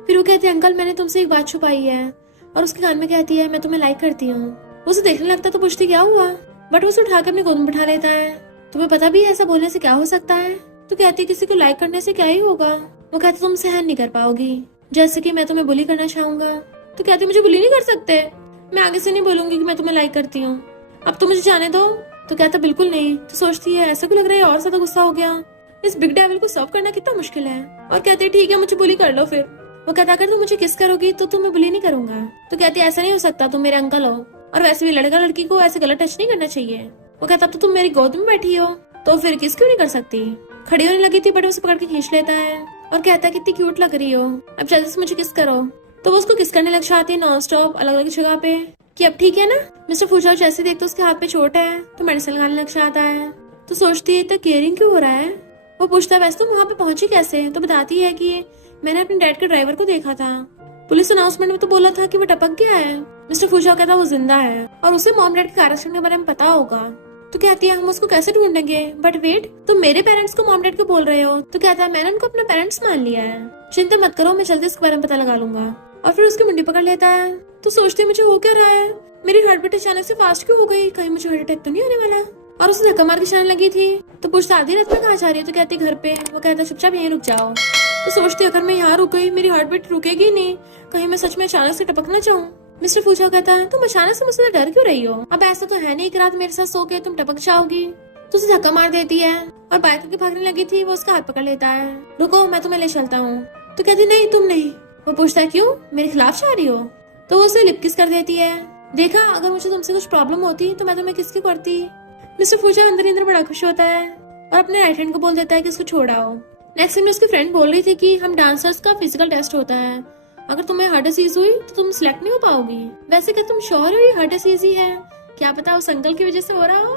फिर वो कहती है अंकल मैंने तुमसे एक बात छुपाई है, और उसके कान में कहती है मैं तुम्हें लाइक करती हूँ। वो उसे देखने लगता तो पूछती क्या हुआ, बट वो उसे उठा के अपनी गोद में बिठा लेता है। तुम्हें पता भी है ऐसा बोलने से क्या हो सकता है। तो कहती है किसी को लाइक करने से क्या ही होगा। वो कहते तुम सहन नहीं कर पाओगी, जैसे कि मैं तुम्हें बुली करना चाहूंगा। तो कहती मुझे बुली नहीं कर सकते, मैं आगे से नहीं बोलूंगी कि मैं तुम्हें लाइक करती हूँ, अब तो मुझे जाने दो। तो कहता बिल्कुल नहीं। तो सोचती है ऐसा क्यों लग रहा है और ज्यादा गुस्सा हो गया, इस बिग डेविल को सॉल्व करना कितना मुश्किल है। और कहते ठीक है मुझे बुली कर लो। फिर वो कहता अगर तुम मुझे किस करोगी तो तुम्हें बुली नहीं करूंगा। तो कहती ऐसा नहीं हो सकता, तुम मेरे अंकल हो, और वैसे भी लड़का लड़की को ऐसे गलत टच नहीं करना चाहिए। वो कहता अब तो तुम मेरी गोद में बैठी हो तो फिर किस क्यों नहीं कर सकती। खड़ी होने लगी थी बट उसे पकड़ के खींच लेता है और कहता है कितनी क्यूट लग रही हो, अब जल्दी से मुझे किस करो। तो वो उसको किस करने लग जाती है नॉन स्टॉप अलग अलग जगह पे कि अब ठीक है ना। मिस्टर फूशा जैसे देखते उसके हाथ पे चोट है तो मेडिसिन लगाने लग जाता है। तो सोचती है इतना केयरिंग क्यों हो रहा है। वो पूछता है वैसे तुम वहाँ पे पहुंची कैसे। तो बताती है कि मैंने अपने डैड के ड्राइवर को देखा था, पुलिस अनाउंसमेंट में तो बोला था कि वो टपक गया है। मिस्टर फूशा कहता वो जिंदा है और उसे मॉम डैड के कार एक्सीडेंट के बारे में पता होगा। तो कहती है हम उसको कैसे ढूंढेंगे। बट वेट, तुम मेरे पेरेंट्स को मॉम डैड को बोल रहे हो। तो कहता है मैंने उनको अपना पेरेंट्स मान लिया है, चिंता मत करो मैं जल्दी इसके बारे में पता लगा लूंगा। और फिर उसकी मुंडी पकड़ लेता है। तो सोचती है मुझे हो क्या रहा है, मेरी हार्ट बीट अचानक से फास्ट क्यों हो गई, कहीं मुझे हार्ट अटैक तो नहीं होने वाला। और उसे धक्का मार के चलने लगी थी। तो पूछता आधी रात में कहाँ जा रही है। तो कहती घर पे। वो कहता चुपचाप यहीं रुक जाओ। तो सोचती अगर मैं यहाँ रुक गई मेरी हार्ट बीट रुकेगी नहीं, कहीं मैं सच में अचानक से टपकना चाहूँ। मिस्टर फूशा कहता है तुम अचानक से मुझसे डर क्यों रही हो, अब ऐसा तो है नहीं एक रात मेरे साथ सो के तुम टपक जाओगी। तो उसे धक्का मार देती है और बाइक करके भागने लगी थी। वो उसका हाथ पकड़ लेता है, रुको मैं तुम्हें ले चलता हूँ। तो कहती नहीं तुम नहीं। वो पूछता है क्यों, मेरे खिलाफ जा रही हो। तो वो उसे लिप किस कर देती है। देखा अगर मुझे तुमसे कुछ प्रॉब्लम होती तो मैं तुम्हें किसकी करती। मिस्टर फूशा अंदर अंदर बड़ा खुश होता है और अपने राइट हैंड को बोल देता है कि इसको छोड़ाओ। नेक्स्ट में उसकी फ्रेंड बोल रही थी कि हम डांसर्स का फिजिकल टेस्ट होता है, अगर तुम्हें हार्ट डिसीज हुई तो तुम सिलेक्ट नहीं हो पाओगी। वैसे क्या तुम श्योर हो ये हार्ट डिसीज ही है, क्या पता उस अंकल की वजह से हो रहा हो।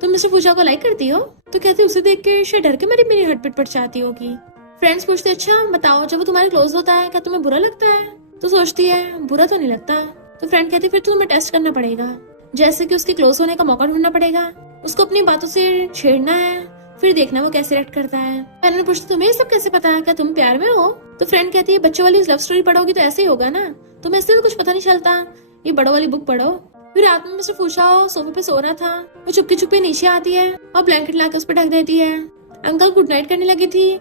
तुम मिस्टर फूशा को लाइक करती हो। तो कहती उसे देख के शायद डर के मेरी हार्ट बीट बढ़ जाती होगी। फ्रेंड्स पूछते अच्छा बताओ जब वो तुम्हारे क्लोज होता है क्या तुम्हें बुरा लगता है। तो सोचती है बुरा तो नहीं लगता। तो फ्रेंड कहती फिर तुम्हें टेस्ट करना पड़ेगा, जैसे कि उसके क्लोज होने का मौका ढूंढना पड़ेगा, उसको अपनी बातों से छेड़ना है, फिर देखना वो कैसे रिएक्ट करता है। मैंने पूछती तुम्हें सब कैसे पता है, क्या तुम प्यार में हो। तो फ्रेंड कहती है बच्चों वाली लव स्टोरी पढ़ोगी तो ऐसे ही होगा ना, तुम्हें इससे तो कुछ पता नहीं चलता, ये बड़ों वाली बुक पढ़ो। फिर रात में मिस्टर फूशा सोफे पे सो रहा था, वो चुपके चुपके नीचे आती है और ब्लैंकेट लाकर उस पर ढक देती है। अंकल गुड नाइट करने लगी थी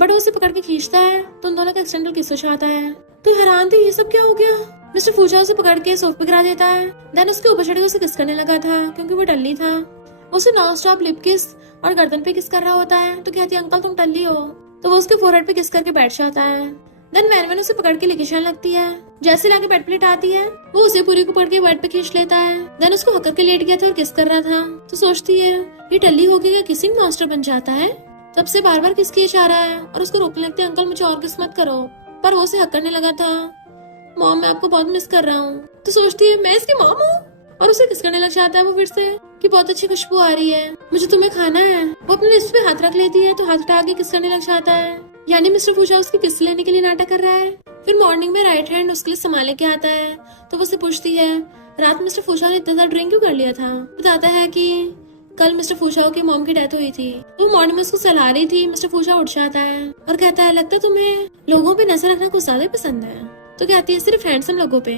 बट वो उसे पकड़ के खींचता है तो उन दोनों का एक्सीडेंटल किस हो जाता है। तो हैरान थी ये सब क्या हो गया। मिस्टर फूशा उसे पकड़ के सोफे पे गिरा देता है, देन उसके ऊपर चढ़ के उसे किस करने लगा था क्योंकि वो टल्ली था। उसे नॉन स्टॉप लिप किस और गर्दन पे किस कर रहा होता है। तो कहती है अंकल तुम टल्ली हो। तो वो उसके फोरहेड पे किस करके बैठ जाता है। देन वैनमैन उसे पकड़ के लेके चलने लगती है, जैसे लाके बेड पे लेटाती है वो उसे पूरी को पकड़ के बेड पे खींच लेता है। देन उसको हक करके लेट गया था और किस कर रहा था। तो सोचती है ये टल्ली होगी या किसिंग मॉन्स्टर बन जाता है, तब से बार बार किस किए जा रहा है और उसको रोकने लगते हैं अंकल मुझे और किस मत करो। पर वो उसे हक करने लगा था, मॉम मैं आपको बहुत मिस कर रहा हूँ। तो सोचती है मैं इसकी मॉम हूँ और उसे किस करने लग जाता है वो फिर से कि बहुत अच्छी खुशबू आ रही है, मुझे तुम्हें खाना है। वो अपने लिप्स पे हाथ रख लेती है तो हाथ उठा के किस करने लग जाता है, यानी मिस्टर फूशा उसकी किस लेने के लिए नाटक कर रहा है। फिर मॉर्निंग में राइट हैंड उसके लिए संभालने के आता है तो वो उसे पूछती है रात मिस्टर फूशा ने इतना ड्रिंक क्यों कर लिया था। बताता है कि कल मिस्टर फूशा की मॉम की डेथ हुई थी, वो मॉर्निंग में उसको सलाह रही थी। मिस्टर फूशा उठ जाता है और कहता है लगता है तुम्हें लोगों पे नजर रखना कुछ ज्यादा पसंद है। तो कहती है सिर्फ हैंडसम लोगों पे,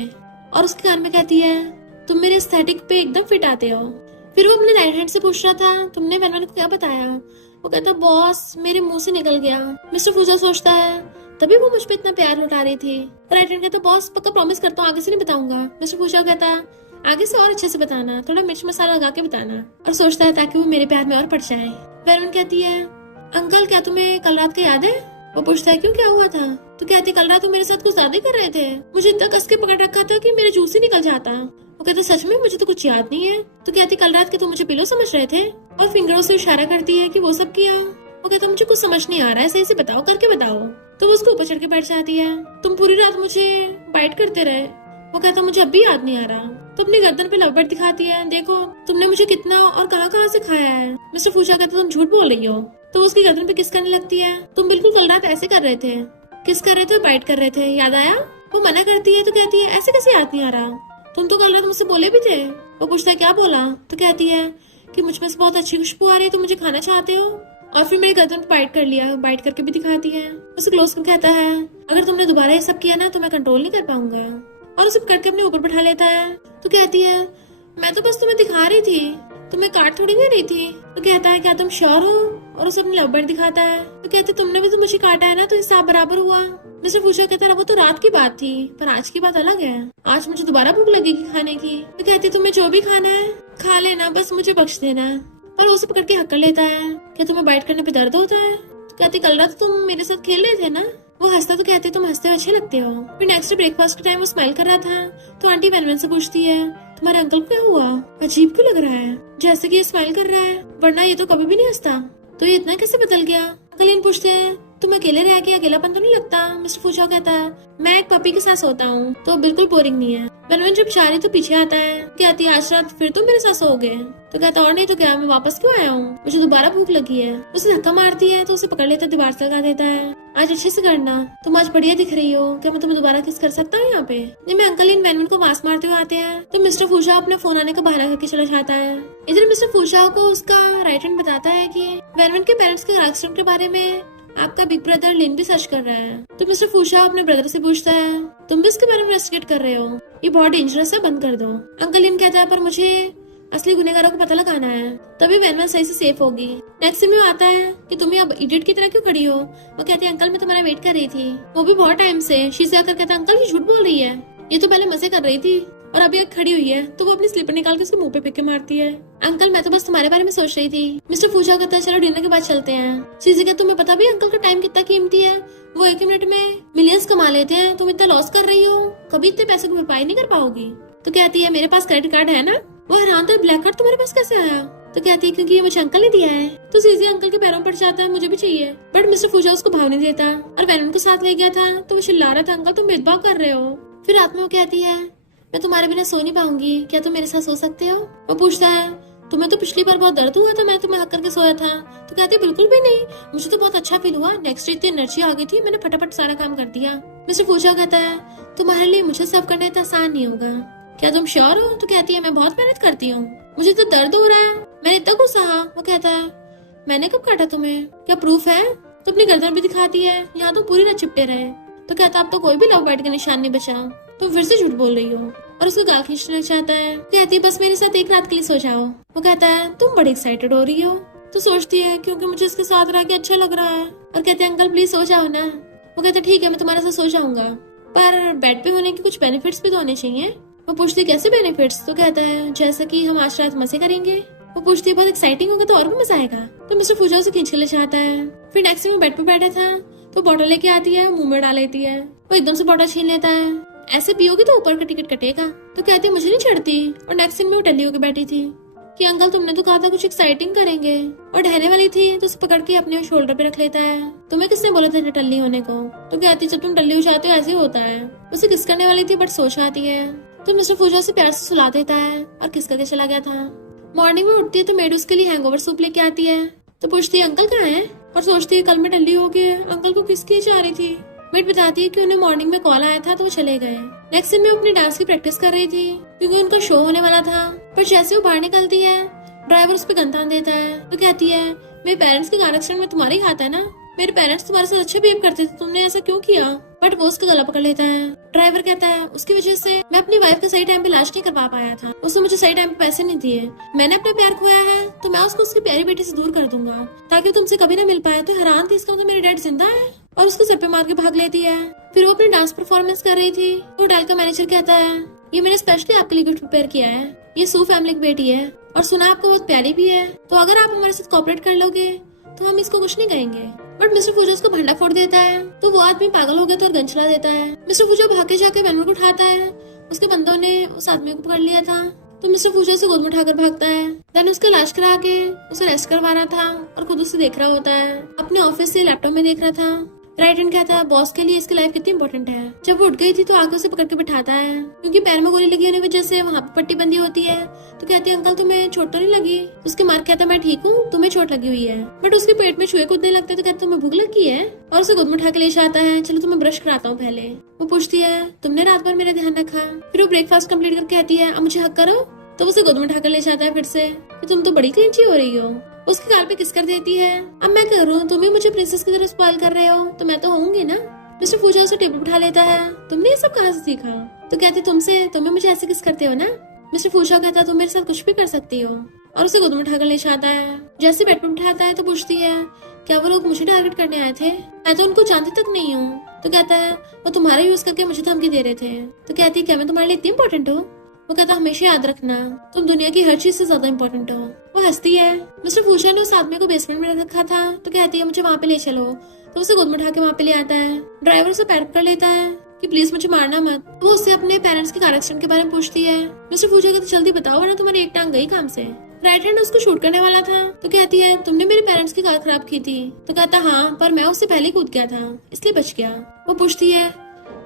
और उसके कान में कहती है तुम मेरे एस्थेटिक पे एकदम फिट आते हो, फिर वो अपने राइट हैंड से पूछ रहा था, तुमने वेनवन को क्या बताया? वो कहता, बॉस मेरे मुंह से निकल गया। मिस्टर फूजा सोचता है, तभी वो मुझ पे इतना प्यार लुटा रही थी। राइट हैंड कहता, बॉस पक्का प्रॉमिस करता हूँ आगे से नहीं बताऊंगा। मिस्टर फूजा कहता, आगे से और अच्छे से बताना, थोड़ा मिर्च मसाला लगा के बताना। और सोचता है ताकि वो मेरे प्यार में और पड़ जाए। वेनवन कहती है, अंकल क्या तुम्हें कल रात का याद है? वो पूछता है, क्यों क्या हुआ था? तो कहती, कल रात तुम मेरे साथ कुछ ज्यादा ही कर रहे थे, मुझे इतना कस के पकड़ रखा था कि मेरे जूस ही निकल जाता। वो कहता, सच में मुझे तो कुछ याद नहीं है। तो कहती, कल रात के तुम मुझे पिलो समझ रहे थे? और फिंगरों से इशारा करती है कि वो सब किया। वो कहता, मुझे कुछ समझ नहीं आ रहा है, सही से बताओ, करके बताओ। तो वो उसको ऊपर चढ़ के बैठ जाती है। तुम पूरी रात मुझे बाइट करते रहे। वो कहता, मुझे अब भी याद नहीं आ रहा। तो अपनी गर्दन पे लवबट दिखाती है, देखो तुमने मुझे कितना और कहाँ कहाँ से खाया है। मिस्टर फूजा कहता, तुम झूठ बोल रही हो। तो वो उसकी गर्दन पे किस करने लगती है, तुम बिल्कुल कल रात ऐसे कर रहे थे, किस कर रहे थे, बाइट कर रहे थे, याद आया? वो मना करती है। तो कहती है, ऐसे कैसे याद नहीं आ रहा, तुम तो कल रात मुझसे बोले भी थे। वो पूछता है, क्या बोला? तो कहती है कि मुझ में से बहुत अच्छी खुशबू आ रही है, तुम मुझे खाना चाहते हो। और फिर मेरी गर्दन पे बाइट कर लिया, बाइट करके भी दिखाती है। उसे क्लोज कर कहता है, अगर तुमने दोबारा ये सब किया ना तो मैं कंट्रोल नहीं कर पाऊंगा। और उसे पकड़ के अपने ऊपर बैठा लेता है। तो कहती है, मैं तो बस तुम्हें दिखा रही थी, तुम्हें काट थोड़ी ना रही थी। तो कहता है, क्या तुम श्योर हो? और उसे अपनी लव दिखाता है। तो कहते, तुमने भी तो मुझे काटा है ना, तो हिसाब बराबर हुआ। मिस्टर फूजा कहता है, वो तो रात की बात थी, पर आज की बात अलग है, आज मुझे दोबारा भूख लगेगी खाने की। तो कहती, तुम्हें जो भी खाना है खा लेना, बस मुझे बख्श देना। और उसे पकड़ के हक्कर लेता है, क्या तुम्हें बाइट करने पे दर्द होता है? तो कहती, कल रात तुम मेरे साथ खेल रहे थे ना। वो हंसता। तो कहते, तुम हंसते अच्छे लगते हो। फिर नेक्स्ट ब्रेकफास्ट के टाइम वो स्माइल कर रहा था। तो आंटी वेनवन से पूछती है, तुम्हारे अंकल को क्या हुआ, अजीब क्यों लग रहा है, जैसे कि ये स्माइल कर रहा है, वरना ये तो कभी भी नहीं हंसता, तो ये इतना कैसे बदल गया? अंकल इन पूछते हैं, तुम अकेले रह के अकेलापन तो नहीं लगता? मिस्टर फूजा कहता है, मैं एक पपी के साथ सोता हूँ, तो बिल्कुल बोरिंग नहीं है। वेनवन जब चाह रही तो पीछे आता है। कहती है, आज रात फिर तुम मेरे साथ सोओगे? तो कहता, और नहीं तो क्या, मैं वापस क्यों आया हूँ, मुझे दोबारा भूख लगी है। उसे धक्का मारती है तो उसे पकड़ लेता, दीवार से लगा देता है। आज अच्छे से करना, तुम आज बढ़िया दिख रही हो, क्या मैं तुम्हें दोबारा किस कर सकता हूँ यहाँ पे? नहीं, मैं अंकल इन वेनवन को मास्क मारते हुए आते हैं। तो मिस्टर फूजा अपने फोन आने का बहाना करके चला जाता है। इधर मिस्टर फूजा को उसका राइट हैंड बताता है कि वेनवन के पेरेंट्स के एक्सीडेंट के बारे में आपका बिग ब्रदर लिन भी सर्च कर रहा है। तो मिस्टर फूजा अपने ब्रदर से पूछता है, तुम भी इसके बारे में इन्वेस्टिगेट कर रहे हो? ये बहुत डेंजरस है, बंद कर दो। अंकल लिन कहता है, पर मुझे असली गुनहगारों को पता लगाना है, तभी वेनवन सही से सेफ होगी। नेक्स्ट सीन में आता है कि तुम अब इडियट की तरह क्यों खड़ी हो? वो कहती है, अंकल मैं तुम्हारा वेट कर रही थी, वो भी बहुत टाइम से। शीशे आकर कहता है, अंकल ये झूठ बोल रही है, ये तो पहले मजे कर रही थी और अभी एक खड़ी हुई है। तो वो अपनी स्लीपर निकाल के उसके मुंह पे फेंक के मारती है। अंकल मैं तो बस तुम्हारे बारे में सोच रही थी। मिस्टर फूजा कहता है, चलो डिनर के बाद चलते हैं। शीशे कहता, तुम्हें पता भी अंकल का टाइम कितना कीमती है, वो एक मिनट में मिलियंस कमा लेते हैं, तुम इतना लॉस कर रही हो, कभी इतने पैसे की भरपाई नहीं कर पाओगी। तो कहती है, मेरे पास क्रेडिट कार्ड है ना। वो हैरान था, ब्लैक कार्ड तुम्हारे पास कैसे आया? तो कहती है, क्योंकि ये मुझे अंकल ने दिया है। तो सीजी अंकल के पैरों पर जाता है, मुझे भी चाहिए, बट मिस्टर फूजा उसको भाव नहीं देता। और वेनवन को साथ ले गया था तो वो चिल्ला रहा था, अंकल तुम भेदभाव कर रहे हो। फिर रात में वो कहती है, मैं तुम्हारे बिना सो नहीं पाऊंगी, क्या तुम मेरे साथ सो सकते हो? वो पूछता है, तुम्हें तो पिछली बार बहुत दर्द हुआ था, मैं तुम्हें हक करके सोया था। तो कहती है, बिल्कुल भी नहीं, मुझे तो बहुत अच्छा फील हुआ, नेक्स्ट डे इतनी एनर्जी आ गई थी, मैंने फटाफट सारा काम कर दिया। मिस्टर फूजा कहता है, तुम्हारे लिए मुझे सर्व करना इतना आसान नहीं होगा, क्या तुम श्योर हो? तो कहती है, मैं बहुत मेहनत करती हूँ, मुझे तो दर्द हो रहा है, मैंने इतना कुछ सहा। वो कहता है, मैंने कब काटा तुम्हें, क्या प्रूफ है? तो अपनी गर्दन भी दिखाती है, यहाँ तो पूरी रात चिपटे रहे। तो कहता, अब तो कोई भी लव बाइट का निशान नहीं बचा, तुम फिर से झूठ बोल रही हो। और उसको गाल खींचना चाहता है। कहती है, बस मेरे साथ एक रात के लिए सो जाओ। वो कहता है, तुम बड़ी एक्साइटेड हो रही हो। तो सोचती है, क्योंकि मुझे इसके साथ रह के अच्छा लग रहा है। और कहते हैं, अंकल प्लीज सो जाओ ना। वो कहते हैं, ठीक है मैं तुम्हारे साथ सो जाऊंगा, पर बेड पे होने के कुछ बेनिफिट्स भी तो होने चाहिए। वो पूछती है, कैसे बेनिफिट्स? तो कहता है, जैसा कि हम आज रात मजे करेंगे। वो पूछती है, बहुत एक्साइटिंग होगा तो और भी मजा आएगा। तो मिस्टर फूजा उसे खींच के ले जाता है। फिर नेक्स्ट में बेड पे बैठा था तो बॉटल लेके आती है, मुंह में डाल लेती है। वो एकदम से बॉटल छीन लेता है, ऐसे पियोगी तो ऊपर का टिकट कटेगा। तो कहती है, मुझे नहीं चढ़ती। और नेक्स्ट दिन में वो टल्ली होकर बैठी थी कि अंकल तुमने तो कहा था कुछ एक्साइटिंग करेंगे, और ढहने वाली थी तो उसे पकड़ के अपने शोल्डर पे रख लेता है। तुम्हें किसने बोला था टल्ली होने को? तो कहती, जब तुम टल्ली हो जाते हो ऐसे ही होता है। उसे किस करने वाली थी बट सोच आती है। तो मिस्टर फूजा उसे प्यार से सुला देता है और किस करके चला गया था। मॉर्निंग में उठती है तो मेड उसके लिए हैंगओवर सूप लेके आती है। तो पूछती है, अंकल कहाँ है? और सोचती है, कल मैं टल्ली हो गई, अंकल को किसकी चाह रही थी। मेड बताती है कि उन्हें मॉर्निंग में कॉल आया था तो वो चले गए। नेक्स्ट दिन में अपने डांस की प्रैक्टिस कर रही थी क्योंकि उनका शो होने वाला था। पर जैसे वो बाहर निकलती है ड्राइवर उस पर गन तान देता है। तो कहती है, मेरे पेरेंट्स के कार एक्सीडेंट में तुम्हारे ही हाथ है ना, मेरे पेरेंट्स तुम्हारे साथ अच्छे बिहेव करते थे, तुमने ऐसा क्यों किया? बट वो उसका गला पकड़ लेता है। ड्राइवर कहता है उसकी वजह से मैं अपनी वाइफ का सही टाइम पे इलाज नहीं करवा पाया था, उसने मुझे सही टाइम पे पैसे नहीं दिए, मैंने अपना प्यार खोया है तो मैं उसको उसकी प्यारी बेटी से दूर कर दूंगा ताकि वो तुमसे कभी ना मिल पाए। तो हैरान थी, इसका मतलब मेरे डैड जिंदा है, और उसको सर पे मार के भाग लेती है। फिर वो अपनी डांस परफॉर्मेंस कर रही थी। होटल का मैनेजर कहता है ये मैंने स्पेशली आपके लिए गिफ्ट प्रिपेयर किया है, ये सू फैमिली की बेटी है और सुना आपको बहुत प्यारी भी है, तो अगर आप हमारे साथ कोऑपरेट कर लोगे तो हम इसको कुछ नहीं कहेंगे। बट मिस्टर फूजा उसको भंडा फोड़ देता है, तो वो आदमी पागल हो गया तो और गन चला देता है। मिस्टर फूजा भाग के जाके मैनुअल को उठाता है, उसके बंदों ने उस आदमी को पकड़ लिया था, तो मिस्टर फूजा उसे गोद में उठाकर भागता है। देन उसका इलाज करा के उसे रेस्ट करवा रहा था और खुद उसे देख रहा होता है, अपने ऑफिस से लैपटॉप में देख रहा था। राइट हैंड कहता है बॉस के लिए इसकी लाइफ कितनी इंपॉर्टेंट है। जब वो उठ गई थी तो आके उसे पकड़ के बिठाता है, क्योंकि पैर में गोली लगी होने की वजह से वहाँ पे पट्टी बंदी होती है। तो कहती है अंकल तुम्हें चोट तो नहीं लगी? उसके मार्क कहता है मैं ठीक हूँ, तुम्हें चोट लगी हुई है। बट उसके पेट में चूहे कूदने लगता है, तो कहता तुम्हें भूख लगी है, और उसे गोद में उठा के ले जाता है। चलो तुम्हें ब्रश कराता हूँ पहले। वो पूछती है तुमने रात भर मेरा ध्यान रखा? फिर वो ब्रेकफास्ट कंप्लीट करके कहती है अब मुझे हक करो, तो उसे गोद में उठाकर ले जाता है फिर से कि तुम तो बड़ी क्लींची हो रही हो। उसके गाल पे किस कर देती है। अब मैं करूँ, तुम ही मुझे प्रिंसेस की तरह स्पॉइल कर रहे हो तो मैं तो होंगी ना। मिस्टर फूजा उसे टेबल उठा लेता है, तुमने ये सब कहाँ से सीखा? तो कहती तुमसे, तुम्हें मुझे ऐसे किस करते हो ना। मिस्टर फूजा कहता तुम मेरे साथ कुछ भी कर सकती हो, और उसे गोद में उठाकर ले जाता है। जैसे बेड पे उठाता है तो पूछती है क्या वो लोग मुझे टारगेट करने आए थे? मैं तो उनको जानती तक नहीं हूँ। तो कहता है वो तुम्हारा यूज करके मुझे धमकी दे रहे थे। तो कहती है क्या मैं तुम्हारे लिए इतनी इंपॉर्टेंट हूँ? वो कहता हमेशा याद रखना तुम दुनिया की हर चीज से ज्यादा इम्पोर्टेंट हो। वो हंसती है। मिस्टर फूजा ने उस आदमी को बेसमेंट में रखा था, तो कहती है मुझे वहाँ पे ले चलो, तो उसे गोद में उठा के वहाँ पे ले आता है। ड्राइवर उसे पैर पकड़ लेता है कि प्लीज मुझे मारना मत। वो उससे अपने पेरेंट्स के कार एक्सीडेंट के बारे में पूछती है। मिस्टर फूजा कहते जल्दी बताओ वरना तुम्हारी एक टांग गई काम से। राइट हैंड उसको शूट करने वाला था, तो कहती है तुमने मेरे पेरेंट्स की कार खराब की थी। तो कहता हाँ, पर मैं उससे पहले कूद गया था इसलिए बच गया। वो पूछती है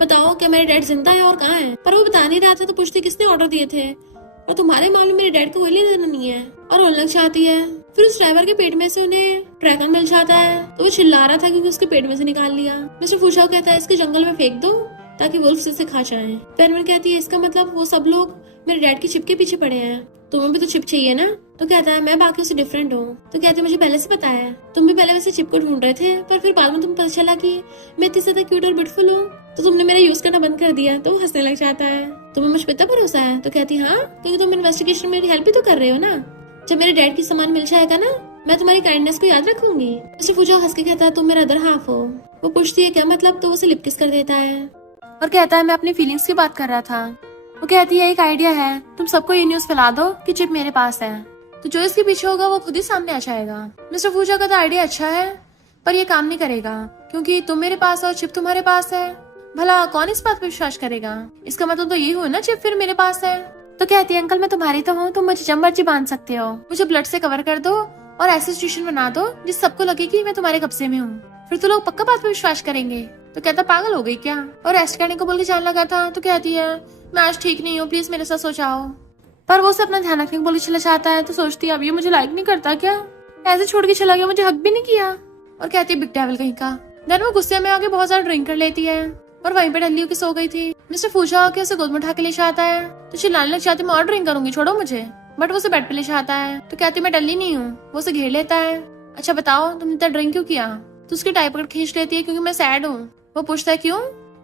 बताओ क्या मेरे डैड जिंदा है और कहाँ है? पर वो बता नहीं रहा था, तो पूछती किसने ऑर्डर दिए थे, और तुम्हारे मामले में मेरे डैड को कोई लेना नहीं है, और रोने लग जाती है। फिर उस ड्राइवर के पेट में से उन्हें ड्रैगन मिल जाता है, तो वो चिल्ला रहा था क्योंकि उसके पेट में से निकाल लिया। मिस्टर फूजा कहता है इसके जंगल में फेंक दो ताकि वुल्फ इसे खा जाए। पेनविन कहती है इसका मतलब वो सब लोग मेरे डैड की चिप के पीछे पड़े हैं, तुम्हें भी तो चिप चाहिए ना? तो कहता है मैं बाकी से डिफरेंट हूँ। तो कहते मुझे पहले से पता है, तुम भी पहले वैसे चिप को ढूंढ रहे थे, पर फिर बाद में तुम्हें पता चला कि मैं इतनी ज्यादा क्यूट और ब्यूटीफुल हूँ, तो तुमने मेरा यूज करना बंद कर दिया। तो वो हंसने लग जाता है। तुम्हें मुझ पर इतना भरोसा है? तो कहती हाँ, क्योंकि तुम इन्वेस्टिगेशन में मेरी हेल्प भी तो कर रहे हो ना। जब मेरे डैड की सामान मिल जाएगा ना, मैं तुम्हारी काइंडनेस को याद रखूंगी। मिस्टर फूजा हंस के कहता है तुम मेरा अदर हाफ हो। वो पूछती है क्या मतलब? तो उसे लिप किस कर देता है और कहता है मैं अपनी फीलिंग्स की बात कर रहा था। वो कहती है एक आइडिया है, तुम सबको ये न्यूज फैला दो कि चिप मेरे पास है, तो जो इसके पीछे होगा वो खुद ही सामने आ जाएगा। मिस्टर फूजा का तो आइडिया अच्छा है, पर ये काम नहीं करेगा क्योंकि तुम मेरे पास और चिप तुम्हारे पास है। भला कौन इस बात पे विश्वास करेगा? इसका मतलब तो ये हुआ ना चिप फिर मेरे पास है। तो कहती है अंकल मैं तुम्हारी तो हूँ, तुम मुझे जम मर्जी बांध सकते हो, मुझे ब्लड से कवर कर दो और ऐसी सिचुएशन बना दो जिस सबको लगे कि मैं तुम्हारे कब्जे में हूँ, फिर तो लोग पक्का बात पे विश्वास करेंगे। तो कहता पागल हो गई क्या? और रेस्ट करने को बोल के जाने लगा था। तो कहती है मैं आज ठीक नहीं हूँ, प्लीज मेरे साथ सो जाओ। पर वो उसे अपना ध्यान रखने को बोल के चला जाता है। तो सोचती है अब ये मुझे लाइक नहीं करता क्या, ऐसे छोड़ के चला गया, मुझे हक भी नहीं किया। और कहती है बिग डेविल कहीं का। देन वो गुस्से में आके बहुत ज्यादा ड्रिंक कर लेती है और वहीं पे डल्ली होकर सो गई थी। मिस्टर फूजा आके उसे गोद में उठा के ले जाता है, तो चिल्लाने लग जाती मैं और ड्रिंक करूंगी, छोड़ो मुझे। बट वो उसे बेड पे ले जाता है। तो कहती मैं डल्ली नहीं हूँ। वो उसे घेर लेता है, अच्छा बताओ तुमने इतना ड्रिंक क्यों किया? तो उसकी टाई पकड़ खींच लेती है क्योंकि मैं सैड हूँ। वो पूछता है क्यों?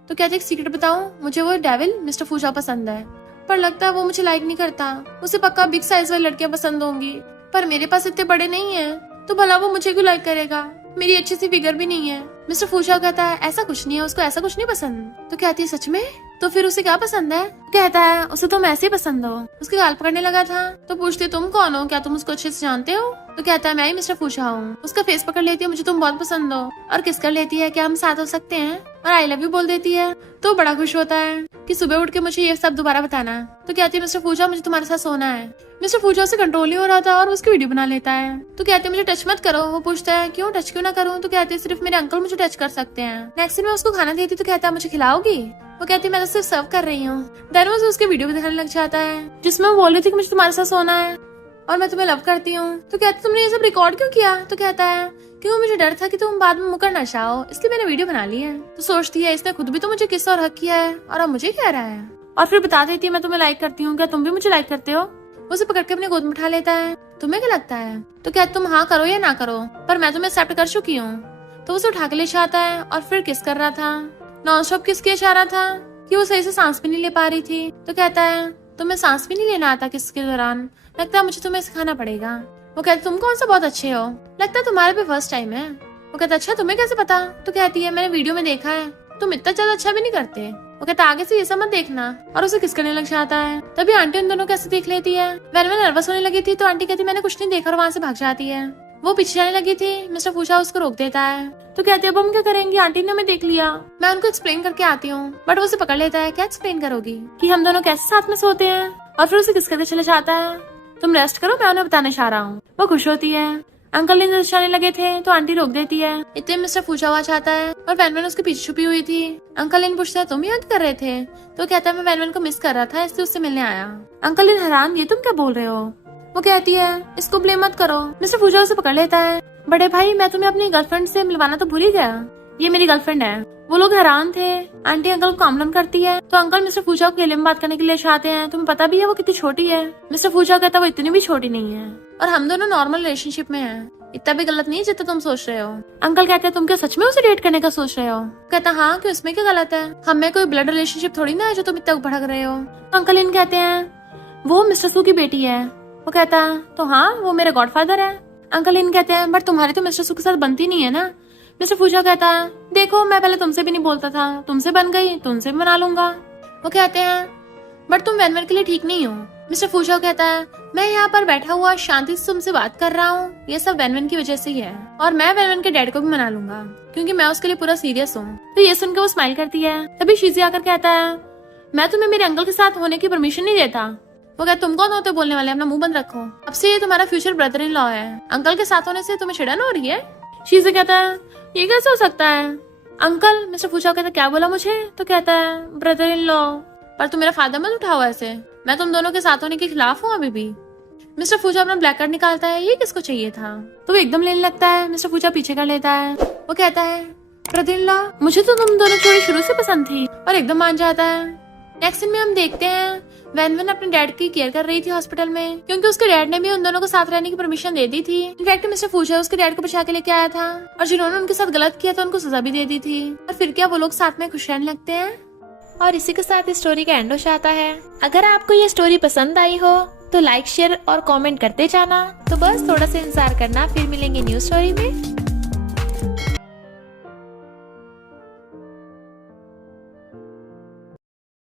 तो कहती है एक सीक्रेट बताऊं, मुझे वो डेविल मिस्टर फूजा पसंद है, पर लगता है वो मुझे लाइक नहीं करता, उसे पक्का बिग साइज वाली लड़कियां पसंद होंगी, पर मेरे पास इतने बड़े नहीं है, तो भला वो मुझे क्यों लाइक करेगा, मेरी अच्छी सी फिगर भी नहीं है। मिस्टर फूजा कहता है ऐसा कुछ नहीं है, उसको ऐसा कुछ नहीं पसंद। तो कहती है सच में? तो फिर उसे क्या पसंद है? कहता है उसे तुम ऐसे ही पसंद हो। उसके गाल पकड़ने लगा था। तो पूछती तुम कौन हो, क्या तुम उसको अच्छे से जानते हो? तो कहता है मैं ही मिस्टर फूजा हूँ। उसका फेस पकड़ लेती है, मुझे तुम बहुत पसंद हो, और किस कर लेती है, क्या हम साथ हो सकते हैं, और आई लव यू बोल देती है। तो बड़ा खुश होता है कि सुबह उठ के मुझे ये सब दोबारा बताना। तो कहती है मिस्टर फूजा मुझे तुम्हारे साथ सोना है। मिस्टर फूजा उसे कंट्रोल नहीं हो रहा था और उसकी वीडियो बना लेता है। तो कहते हैं मुझे टच मत करो। वो पूछता है क्यों, टच क्यों ना करूं? तो कहते हैं सिर्फ मेरे अंकल मुझे टच कर सकते हैं। नेक्स्ट दिन मैं उसको खाना देती तो कहता है मुझे खिलाओगी? वो कहती है मैं तो सिर्फ सर्व कर रही हूँ। देन वो उसके वीडियो भी दिखाने लग जाता है जिसमें वो बोल रही थी कि मुझे तुम्हारे साथ सोना है और मैं तुम्हें लव करती हूँ। तो कहती तुमने ये सब रिकॉर्ड क्यों किया? तो कहता है क्यों, मुझे डर था कि तुम बाद में मुकर ना चाहो, इसलिए मैंने वीडियो बना ली है। तो सोचती है इसने खुद भी तो मुझे किस और हक किया है और अब मुझे कह रहा है, और फिर बता देती है मैं तुम्हें लाइक करती हूँ, क्या तुम भी मुझे लाइक करते हो? उसे पकड़ के अपने गोद में उठा लेता है। तुम्हें क्या लगता है? तो क्या तुम हाँ करो या ना करो, पर मैं तुम्हें एक्सेप्ट कर चुकी हूँ। तो उसे उठा के ले जाता है और फिर किस कर रहा था। नॉन स्टॉप किसके इशारा था कि वो सही से सांस भी नहीं ले पा रही थी। तो कहता है तुम्हें सांस भी नहीं लेना आता किसके दौरान, लगता है मुझे तुम्हें सिखाना पड़ेगा। वो कहती तुम कौन सा बहुत अच्छे हो, लगता है तुम्हारे पे फर्स्ट टाइम है। वो कहता अच्छा तुम्हें कैसे पता। तो कहती है मैंने वीडियो में देखा है, तुम इतना ज्यादा अच्छा भी नहीं करते। वो कहता आगे से ये सब मत देखना, और उसे किस करने लग जाता है। तभी आंटी उन दोनों कैसे देख लेती है। वैनवन नर्वस होने लगी थी तो आंटी कहती मैंने कुछ नहीं देखा और वहाँ से भाग जाती है। वो पीछे जाने लगी थी, मिस्टर फूशा उसको रोक देता है। तो कहती है अब हम क्या करेंगे, आंटी ने हमें देख लिया, मैं उनको एक्सप्लेन करके आती हूँ। बट वो उसे पकड़ लेता है, क्या एक्सप्लेन करोगी कि हम दोनों कैसे साथ में सोते हैं, और फिर उसे किस करते चले जाता है। तुम रेस्ट करो, मैं उन्हें बताने जा रहा हूँ। वो खुश होती है। अंकल ने जाने लगे थे तो आंटी रोक देती है। इतने मिस्टर फूशा हुआ चाहता है और वैनवन उसके पीछे छुपी हुई थी। अंकल इन पूछता है तुम यहाँ क्या कर रहे थे। तो कहता है मैं वैनवन को मिस कर रहा था इसलिए उससे मिलने आया। अंकल इन हैरान ये तुम क्या बोल रहे हो। वो कहती है इसको ब्लेम मत करो। मिस्टर फूशा उसे पकड़ लेता है। बड़े भाई मैं तुम्हें अपनी गर्लफ्रेंड से मिलवाना तो भूल ही गया, ये मेरी गर्लफ्रेंड है। वो लोग हैरान थे। आंटी अंकल को कॉम्प्लेन करती है तो अंकल मिस्टर फूशा को खेले में बात करने के लिए चाहते हैं। तुम्हें पता भी है वो कितनी छोटी है। मिस्टर फूशा कहता है वो इतनी भी छोटी नहीं है और हम दोनों नॉर्मल रिलेशनशिप में हैं, इतना भी गलत नहीं है जितना तुम सोच रहे हो। अंकल कहते हैं तुम क्या सच में उसे डेट करने का सोच रहे हो। कहता हाँ कि उसमें क्या गलत है, हमें कोई ब्लड रिलेशनशिप थोड़ी ना है जो तुम इतना भड़क रहे हो। तो अंकल इन कहते हैं वो मिस्टर सू की बेटी है। वो कहता है तो हाँ वो मेरा गॉडफादर है। अंकल इन कहते हैं बट तुम्हारी तो मिस्टर सू के साथ बनती नहीं है ना। मिस्टर फूशा कहता है देखो मैं पहले तुमसे भी नहीं बोलता था, तुमसे बन गई तुमसे भी बना लूंगा। वो कहते हैं बट तुम वैनवन के लिए ठीक नहीं हो। मिस्टर फूशा कहता है मैं यहाँ पर बैठा हुआ शांति से तुमसे बात कर रहा हूँ, ये सब वैनवन की वजह से ही है, और मैं वैनवन के डैड को भी मना लूंगा क्योंकि मैं उसके लिए पूरा सीरियस हूँ। तो ये सुनकर वो स्माइल करती है। तभी शीजी आकर कहता है मैं तुम्हें मेरे अंकल के साथ होने की परमिशन नहीं देता। वो कहता तुम कौन होते बोलने वाले, अपना मुंह बंद रखो, अब से ये तुम्हारा फ्यूचर ब्रदर इन लॉ है, अंकल के साथ होने से तुम्हें चिड़न हो रही है। शीजी कहता है ये कैसे हो सकता है अंकल। मिस्टर फूशा कहता क्या बोला मुझे। तो कहता है ब्रदर इन लॉ, पर तुम मेरा फायदा मत उठाओ ऐसे, मैं तुम दोनों के साथ होने के खिलाफ हूँ अभी भी। मिस्टर फूशा अपना ब्लैक कार्ड निकालता है, ये किसको चाहिए था। तो वो एकदम लेने लगता है। मिस्टर फूशा पीछे कर लेता है। वो कहता है ब्रदर इन लॉ मुझे तो तुम दोनों जोड़ी शुरू से पसंद थी, और एकदम मान जाता है। नेक्स्ट सीन में हम देखते हैं वैनवन अपने डैड की केयर कर रही थी हॉस्पिटल में, क्योंकि उसके डैड ने भी उन दोनों को साथ रहने की परमिशन दे दी थी। इनफैक्ट मिस्टर फूशा उसके डैड को बचा के लेके आया था, और जिन्होंने उनके साथ गलत किया था उनको सजा भी दे दी थी। और फिर क्या वो लोग साथ में खुश रहने लगते हैं। और इसी के साथ इस स्टोरी का एंड हो जाता है। अगर आपको ये स्टोरी पसंद आई हो तो लाइक शेयर और कमेंट करते जाना। तो बस थोड़ा सा इंतजार करना, फिर मिलेंगे न्यू स्टोरी में।